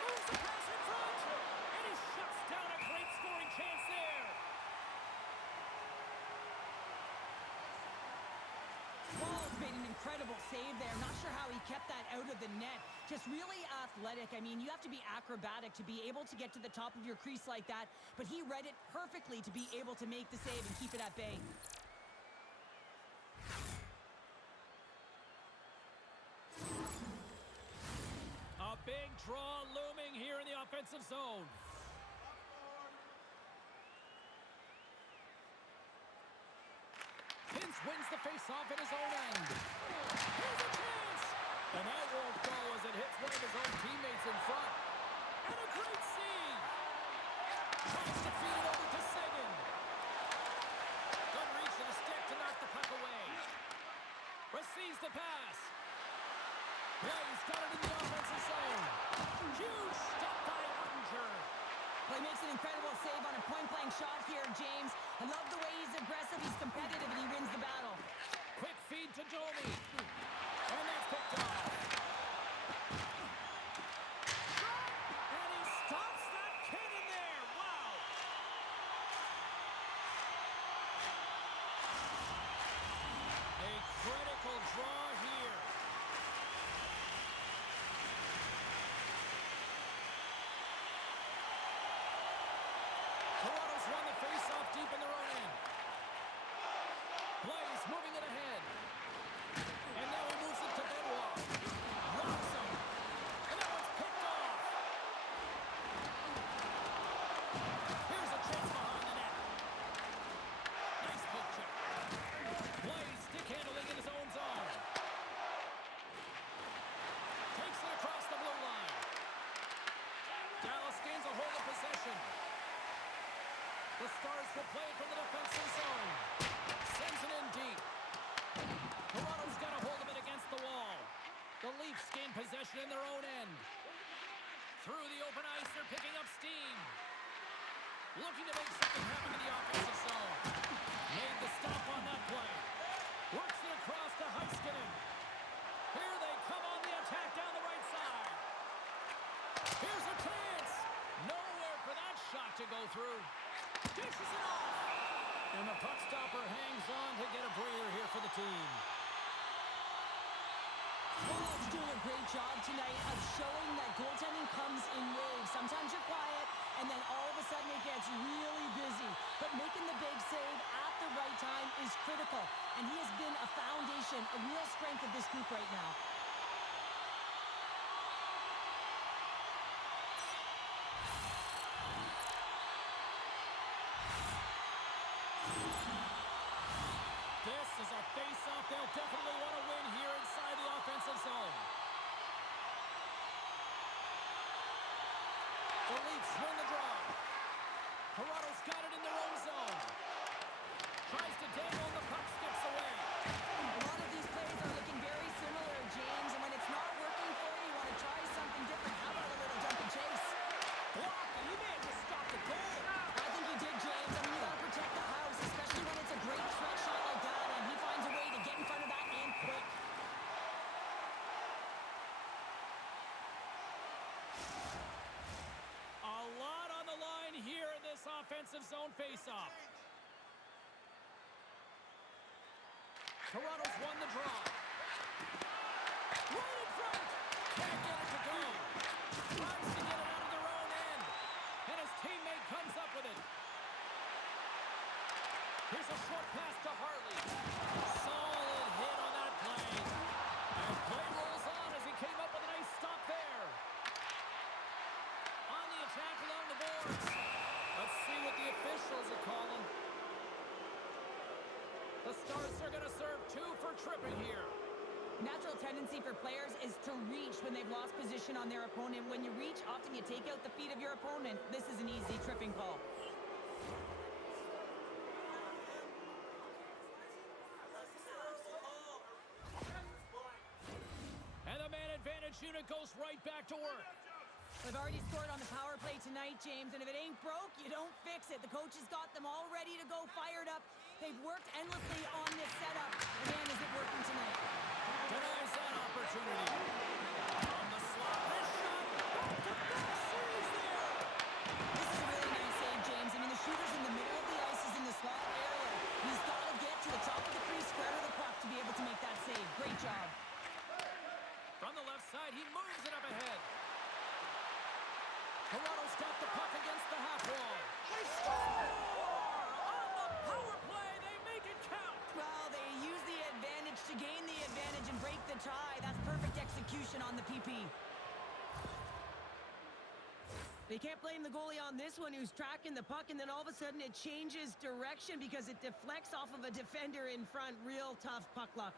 Moves the pass in front. And he shuts down a great scoring chance there. Wall's made an incredible save there. Not sure how he kept that out of the net. Just really athletic. I mean, you have to be acrobatic to be able to get to the top of your crease like that, but he read it perfectly to be able to make the save and keep it at bay. A big draw looming here in the offensive zone. Vince wins the face-off at his own end. Here's a chance! And that won't go as it hits one of his own teammates in front. And a great save! Tries to feed it over to Seguin. Good reach to the stick to knock the puck away. Receives the pass. Blaze got it in the offensive zone. Huge stop by Ottinger. Well, he makes an incredible save on a point-blank shot here, James. I love the way he's aggressive, he's competitive, and he wins the battle. Quick feed to Domi. And that's picked off. And he stops that cannon there. Wow. A critical draw here. Toronto's won the face-off deep in their own end. Blaze moving it ahead. And now he moves it to Benoit. Rocks him. And that one's picked off. Here's a chance behind the net. Nice poke check. Blaze stick handling in his own zone. Takes it across the blue line. Dallas gains a hold of possession. The Stars will play from the defensive zone. Sends it in deep. Toronto's got a hold of it against the wall. The Leafs gain possession in their own end. Through the open ice, they're picking up steam. Looking to make something happen in the offensive zone. Made the stop on that play. Works it across to Heiskanen. Here they come on the attack down the right side. Here's a chance. Nowhere for that shot to go through. Dishes it off. And the puck stopper hangs on to get a breather here for the team. Wall's doing a great job tonight of showing that goaltending comes in waves. Sometimes you're quiet, and then all of a sudden it gets really busy. But making the big save at the right time is critical. And he has been a foundation, a real strength of this group right now. Leafs win the draw. Toronto's got it in their own zone. Tries to dangle, and the puck skips away. A lot of these plays are looking very similar, James, and when it's not working for you, you want to try something different. How about a little jump and chase? Blocked, and he may have just stopped the goal. I think you did, James. I mean, you got to protect the house, especially when it's a great stretch shot like that, and he finds a way to get in front of that and quick. A lot on the line here in this offensive zone faceoff. Toronto's won the draw. Right in front. Can't get it to go. Tries to get it out of their own end. And his teammate comes up with it. Here's a short pass to Harley. Solid hit on that play. And play rolls on as he came up with a nice stop there. On the attack along the boards. Let's see what the officials are calling. The Stars are going to serve 2 for tripping here. Natural tendency for players is to reach when they've lost position on their opponent. When you reach, often you take out the feet of your opponent. This is an easy tripping call. And the man advantage unit goes right back to work. They've already scored on the power play tonight, James, and if it ain't broke, you don't fix it. The coach has got them all ready to go, fired up. They've worked endlessly on this setup. Man, is it working tonight? Denies that opportunity. On the slot. This shot. Back-to-back series there. This is a really nice save, James. I mean, the shooter's in the middle of the ice, is in the slot area. He's got to get to the top of the crease, square of the puck to be able to make that save. Great job. From the left side, he moves it up ahead. Toronto's got the puck against the half wall. They score! On the power play, they make it count. Well, they use the advantage to gain the advantage and break the tie. That's perfect execution on the PP. They can't blame the goalie on this one who's tracking the puck, and then all of a sudden it changes direction because it deflects off of a defender in front. Real tough puck luck.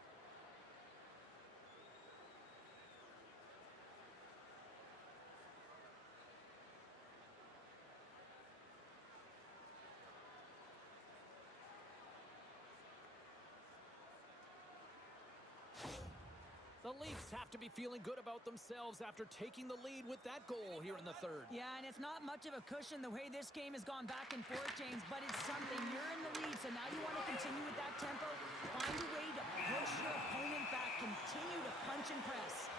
The Leafs have to be feeling good about themselves after taking the lead with that goal here in the third. Yeah, and it's not much of a cushion the way this game has gone back and forth, James, but it's something. You're in the lead, so now you want to continue with that tempo. Find a way to push your opponent back. Continue to punch and press.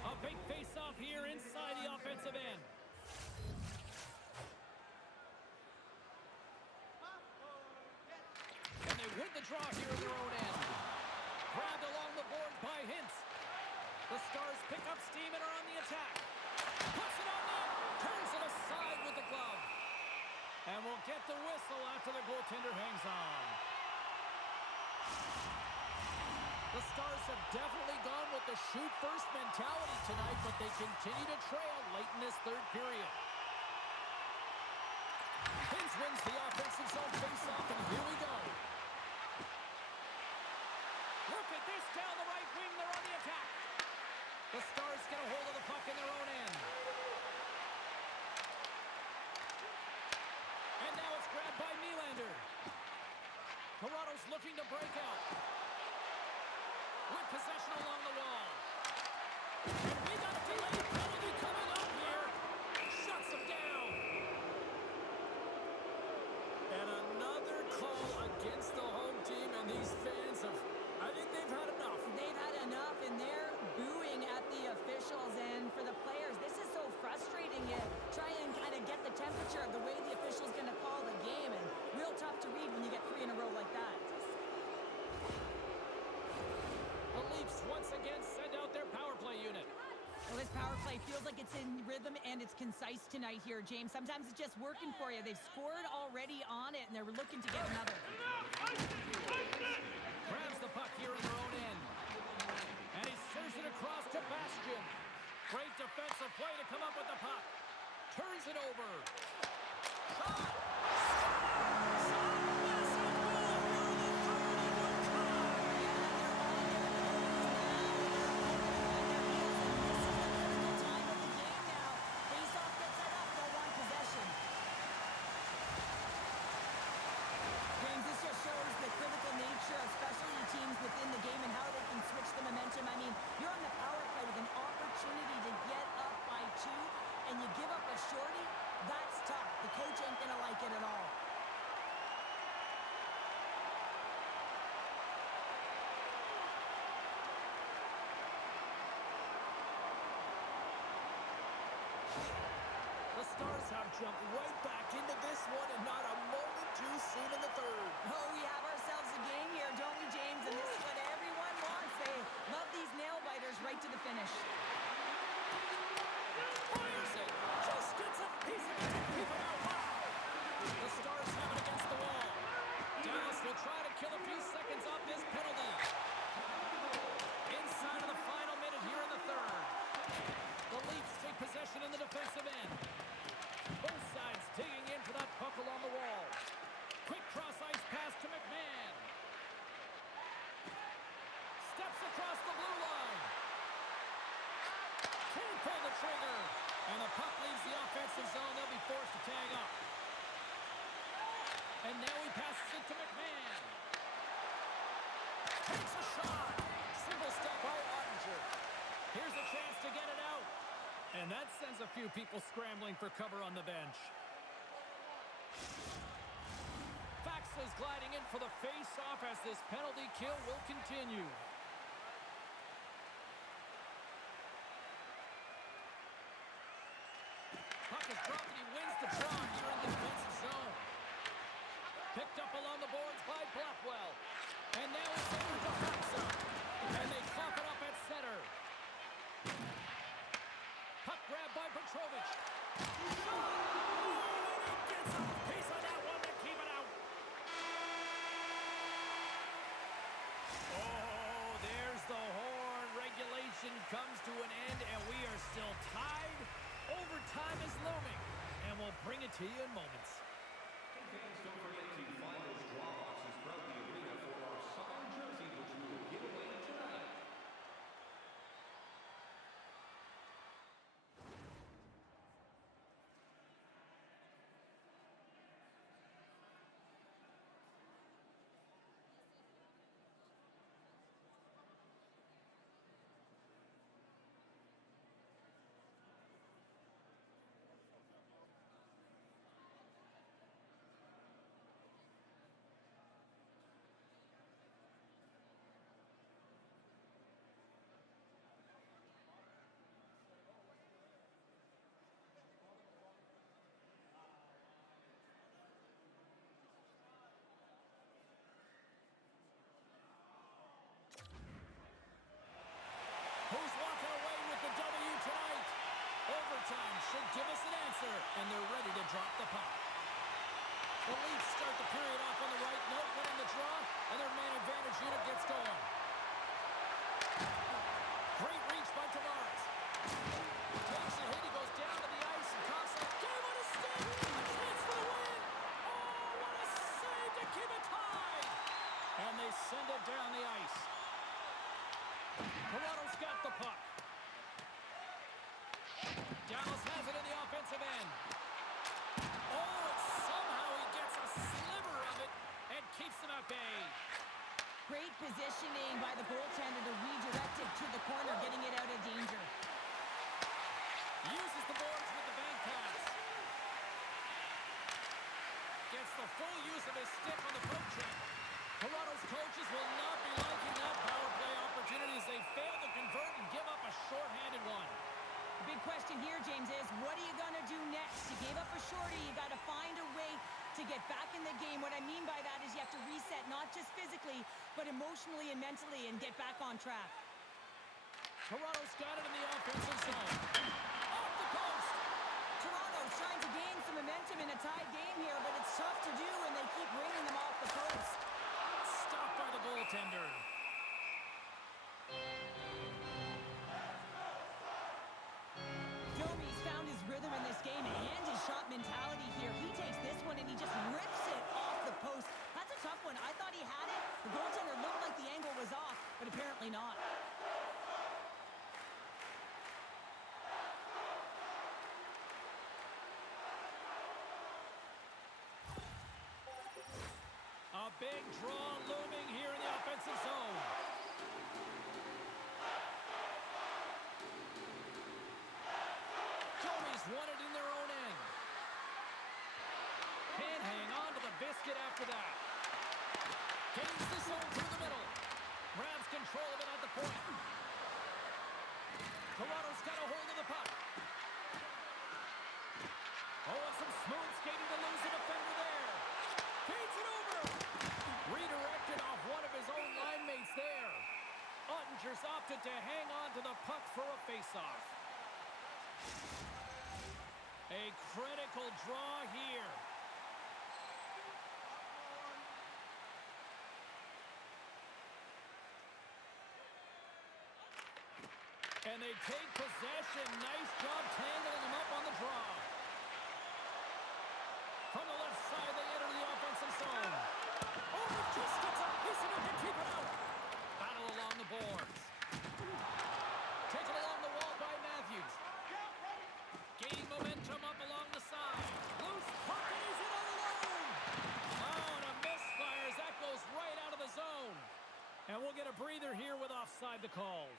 A big face-off here inside the offensive end. And they win the draw here in their own end. Grabbed along the board by Hintz. The Stars pick up steam and are on the attack. Puts it on net. Turns it aside with the glove. And we'll get the whistle after the goaltender hangs on. The Stars have definitely gone with the shoot-first mentality tonight, but they continue to trail late in this third period. Hintz wins the offensive zone face-off, and here we go. Look at this down the right wing. They're on the attack. The Stars get a hold of the puck in their own end. And now it's grabbed by Nylander. Toronto's looking to break out. With possession along the wall. And we got a delayed penalty coming up here. Shuts him down. And another call against the home team, and these fans have, I think they've had enough. They've had enough, and they're booing at the officials. And for the players, this is so frustrating. You try and kind of get the temperature of the way the official's going to call the game, and real tough to read when you get 3 in a row like that. The Leafs once again send out their power play unit. Well, this power play feels like it's in rhythm and it's concise tonight here, James. Sometimes it's just working for you. They've scored already on it, and they're looking to get another. Grabs the puck here in their own end. And he serves it across to Bastian. Great defensive play to come up with the puck. Turns it over. Shot! Jump right back into this one and not a moment too soon in the third. Oh, we have ourselves a game here, don't we, James? And this is what everyone wants. They love these nail-biters right to the finish. Fires it. Just gets a piece of it to keep it out. Wow. The Stars have it against the wall. Dallas will try to kill a few seconds off this penalty. Inside of the final minute here in the third. The Leafs take possession in the defensive end. Both sides digging in for that puck along the wall. Quick cross-ice pass to McMahon. Steps across the blue line. Can't pull the trigger. And the puck leaves the offensive zone. They'll be forced to tag up. And now he passes it to McMahon. Takes a shot. Single step by Ottinger. Here's a chance to get it out. And that sends a few people scrambling for cover on the bench. Fax is gliding in for the face-off as this penalty kill will continue. Puck is dropped and he wins the draw here in the defensive zone. Picked up along the boards by Blackwell. And now it's over to Faxa. And they cough it up at center. Puck grab by Petrovic. Oh, and he gets a piece of that one to keep it out. Oh, there's the horn. Regulation comes to an end, and we are still tied. Overtime is looming, and we'll bring it to you in moments. Hey fans, don't forget to find those draw boxes throughout the arena for our signed jerseys, which we will give away tonight. Who's walking away with the W tonight? Overtime should give us an answer, and they're ready to drop the puck. The Leafs start the period off on the right note, winning the draw, and their man advantage unit gets going. Great reach by Tavares. Takes the hit, he goes down to the ice, and coughs up. Game on a stick! A chance for the win! Oh, what a save to keep it tied! And they send it down the ice. Toronto's got the puck. Dallas has it in the offensive end. Oh, and somehow he gets a sliver of it and keeps them at bay. Great positioning by the goaltender to redirect it to the corner, getting it out of danger. Uses the boards with the bank pass. Gets the full use of his stick on the poke check. Toronto's coaches will not be liking that power play opportunity as they fail to convert and give up a shorthanded one. The big question here, James, is what are you going to do next? You gave up a shorty. You got to find a way to get back in the game. What I mean by that is you have to reset, not just physically, but emotionally and mentally, and get back on track. Toronto's got it in the offensive zone. Off the post. Toronto's trying to gain some momentum in a tied game here, but it's tough to do, and they keep ringing them off the post. Stopped by the goaltender. Domi's found his rhythm in this game and his shot mentality here. He takes this one and he just rips it off the post. That's a tough one. I thought he had it. The goaltender looked like the angle was off, but apparently not. A big draw looming here in the offensive zone. Domi's won it in their own end. Can't hang on to the biscuit after that. Gains the zone through the middle. Grabs control of it at the point. Toronto's got a hold of the puck. Oh, it's elected to hang on to the puck for a faceoff. A critical draw here. And they take possession. Nice job tangling them up on the draw. From the left side, they enter the offensive zone. Oh, it just gets a piece of it to keep it out. Battle along the boards. Taken along the wall by Matthews. Gaining momentum up along the side. Loose puck, and he's in all alone. Oh, and a misfire as that goes right out of the zone. And we'll get a breather here with offside the call.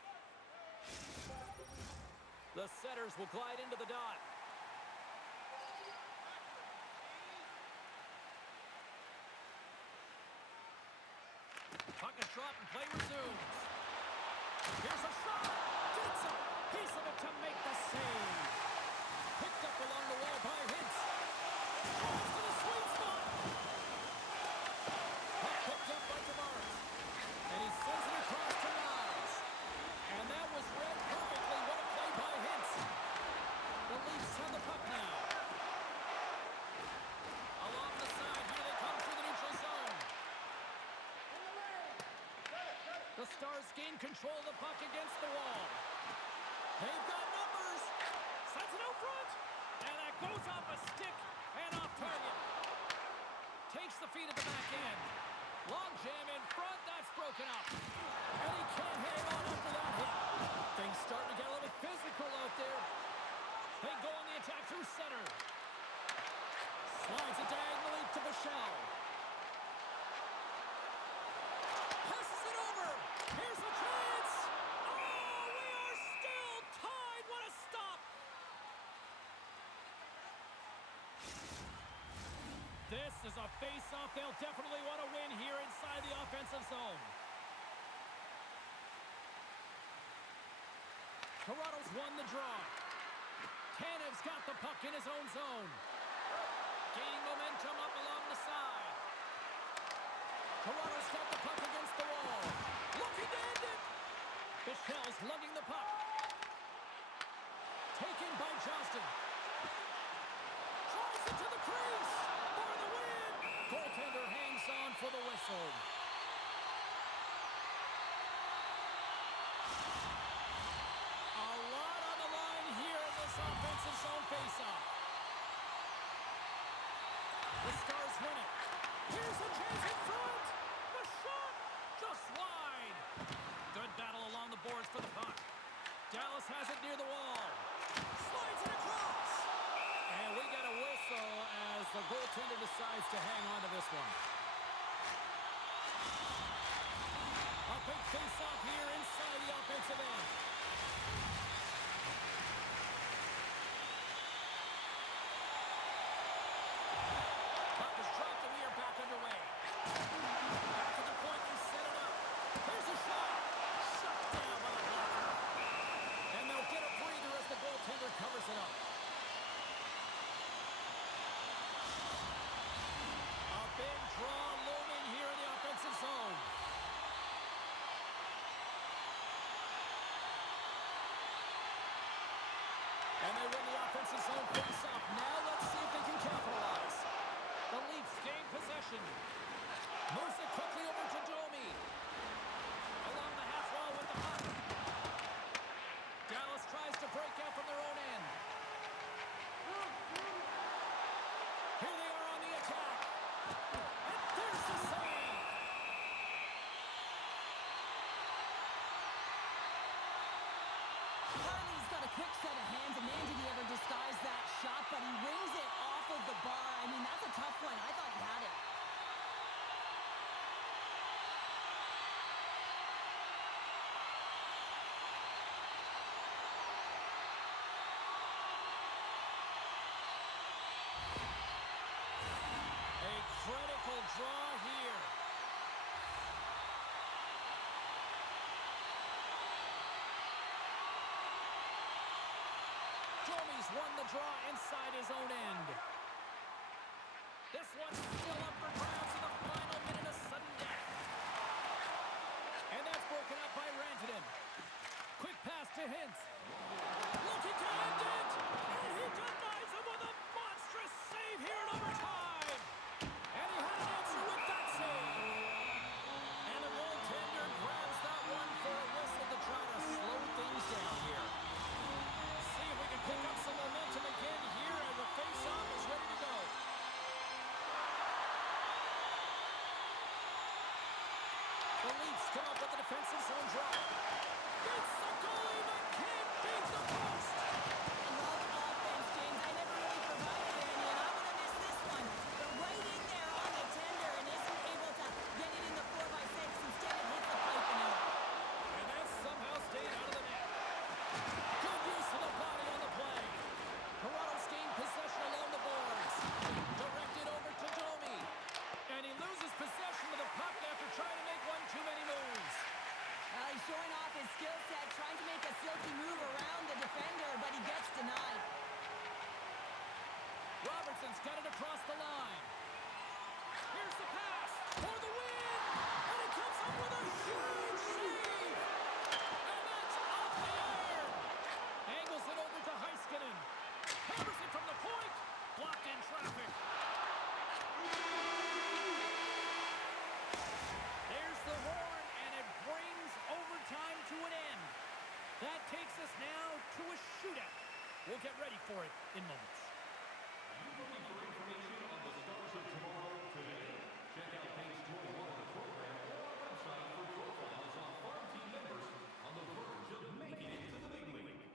The setters will glide into the dot. Puck is dropped and play resumes. Here's a shot. Gets a piece of it to make the save. Picked up along the wall by Hintz. Drives to the sweet spot. Puck picked up by Tavares. And he sends it across to Miles. And that was read perfectly. What a play by Hintz. The Leafs have the puck now. Along the side, here they come through the neutral zone. The Stars gain control of the puck against the wall. They've got numbers. Sends it out front. And that goes off a stick and off target. Takes the feed at the back end. Long jam in front. That's broken up. And he can't hang on after that hit. Things starting to get a little physical out there. They go on the attack through center. Slides it diagonally to Michel. Passes it over. Here's a chance. Oh, we are still tied. What a stop. This is a face-off they'll definitely want to win here inside the offensive zone. Toronto's won the draw. Tanev's got the puck in his own zone. Gaining momentum up along the side. Toronto's got the puck against the wall. Looking to end it. Michel's lugging the puck. Taken by Johnston. Drives it to the crease. For the win. Goaltender hangs on for the whistle. A lot on the line here in this offensive zone faceoff. The Stars win it. Here's a chance in front. The shot just wide. Good battle along the boards for the puck. Dallas has it near the wall. Slides it across. And we get a whistle as the goaltender decides to hang on to this one. A big face-off here inside the offensive end. Puck is dropped and we are back underway. Back to the point, they set it up. Here's a shot. Shut down by the blocker. And they'll get a breather as the goaltender covers it up. A big draw looming here in the offensive zone. And they win the offensive zone face-off. Now let's see if they can capitalize. The Leafs gain possession. Moves it quickly over to Domi. Along the half wall with the puck. Dallas tries to break out from their own end. Here they are on the attack. And there's the save. Harley's got a quick set of hands, and man, did he ever disguise that shot, but he rings it off of the bar. I mean, that's a tough one. I thought he had it. A critical draw here. Domi's won the draw inside his own end. This one's still up for grabs in the final minute of sudden death. And that's broken up by Rantanen. The Leafs come up with the defensive zone drop. Beats the goalie, but can't beat the post. I love offense, James. I never really provided any, and I'm going to miss this one. But right in there on the tender and isn't able to get it in the 4x6. Instead, it hits the pipe and out. And that somehow stayed out of the net. Good use of the body on the play. Toronto's gained possession along the boards. Directed over to Domi. And he loses possession of the puck after trying to make one too many moves. Well, he's showing off his skill set, trying to make a silky move around the defender, but he gets denied. Robertson's got it across the line. Here's the pass for the win. And he comes up with a huge save. And that's off the iron. Angles it over to Heiskanen. Hammers it from the point. Blocked in traffic. There's the horn, and it brings overtime to an end. That takes us now to a shootout. We'll get ready for it in moments. Looking for information on the stars of tomorrow today? Check out page 21 of the program or our website for profiles on farm team members on the verge of making it to the big league.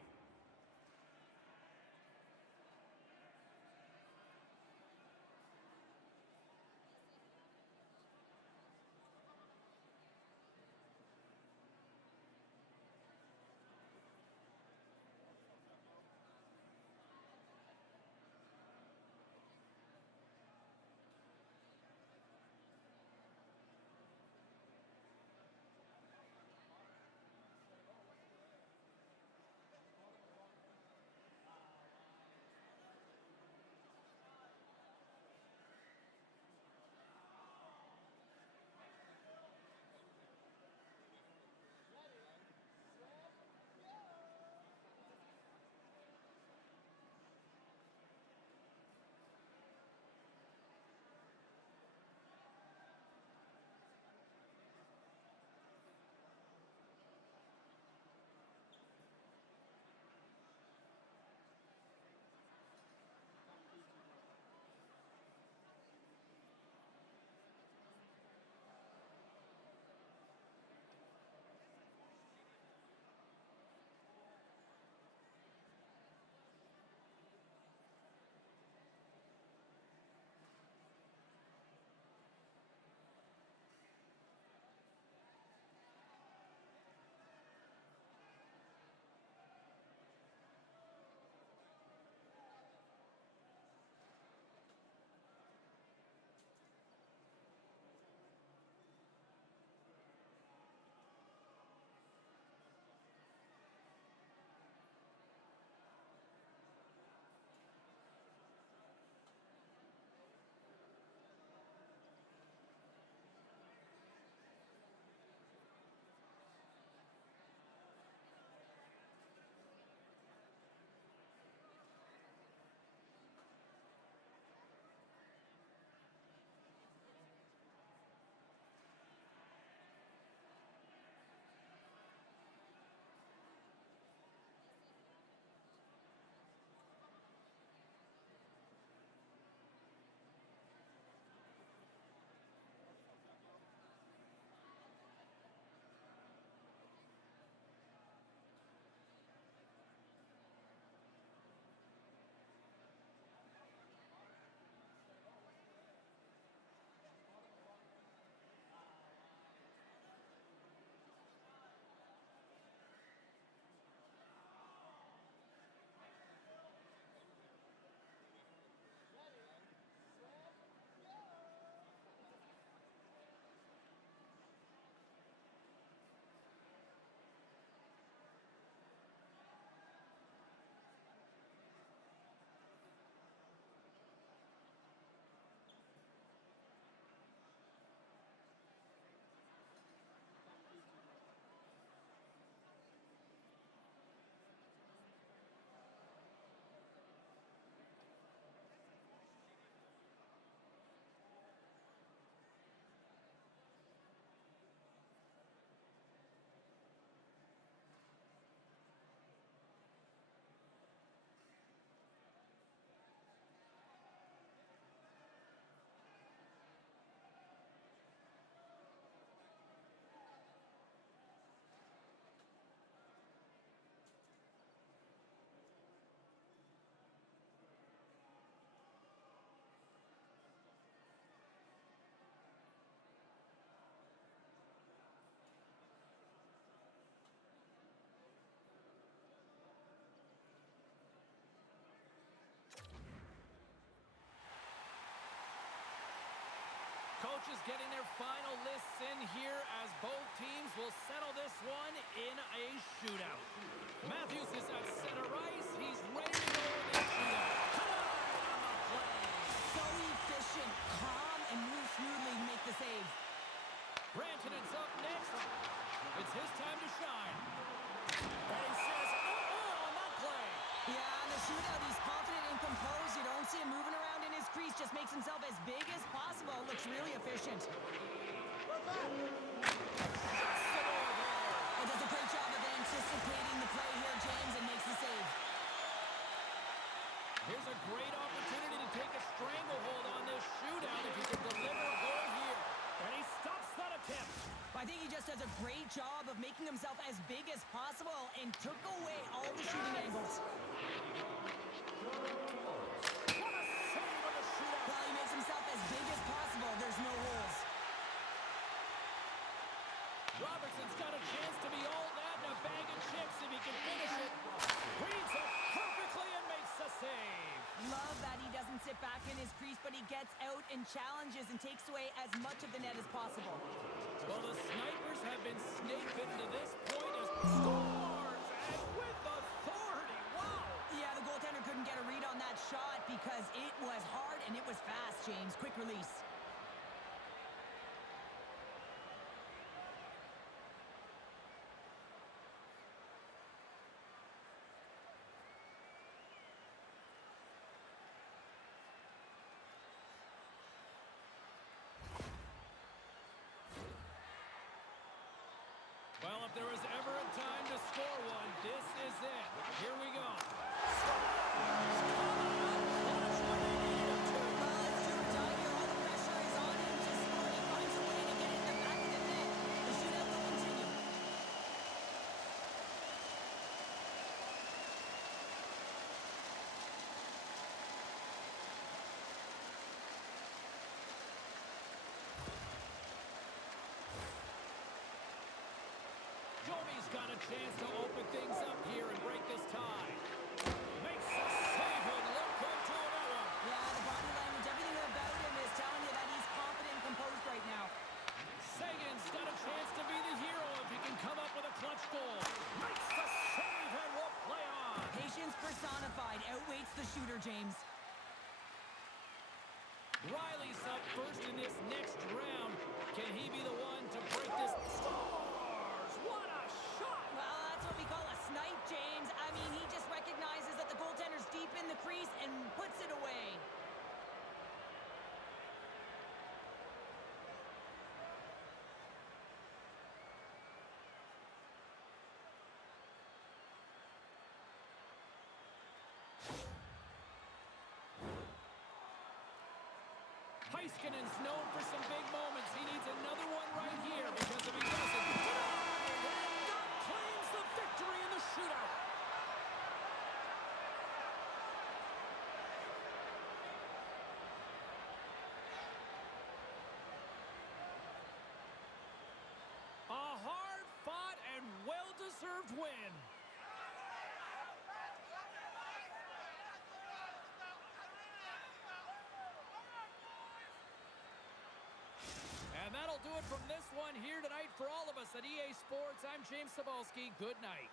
coaches getting their final lists in here as both teams will settle this one in a shootout. Matthews is at center ice. He's ready to go in this shootout. Denied on the play. So efficient, calm, and moves smoothly to make the save. Rantanen's up next. It's his time to shine. And he says, on that play. Yeah, in the shootout, he's confident and composed. You don't see him moving around in his crease. Just makes himself as big as possible. Looks really efficient. It does a great job of anticipating the play here, James, and makes the save. Here's a great opportunity to take a stranglehold on this shootout if he can deliver a goal here. And he stops that attempt. I think he just does a great job of making himself as big as possible and took away all the shooting angles. What a save on the shootout. Well, he makes himself as big as possible. There's no holes. Robertson's got a chance to be all that in a bag of chips if he can finish it. Reads it perfectly and makes the save. Love that he doesn't sit back in his crease, but he gets out and challenges and takes away as much of the net as possible. Well, the Snipers have been snake bitten to this point as scores and with authority. Wow. Yeah, the goaltender couldn't get a read on that shot because it was hard and it was fast, James. Quick release. Well, if there was ever a time to score one, this is it. Here we go. Well, it's do or die here. All the pressure is on him to score. He finds a way to get it in the back of the net. The shootout will continue. Domi's got a chance to open things up here and break this tie. Makes the save and look good to another one. Yeah, the body language, everything about him is telling you that he's confident and composed right now. Sagan's got a chance to be the hero if he can come up with a clutch goal. Makes the save and will play on. Patience personified outweighs the shooter, James. Riley's up first in this next round. Can he be the one to break this? Scores! What a shot! Well, that's what we call a snipe, James. I mean, he just recognizes that the goaltender's deep in the crease and puts it away. Heiskanen's known for some big moments. He needs another one right here because if he doesn't, Doc claims the victory in the shootout. A hard-fought and well-deserved win. And that'll do it from this one here tonight for all of us at EA Sports. I'm James Cebulski. Good night.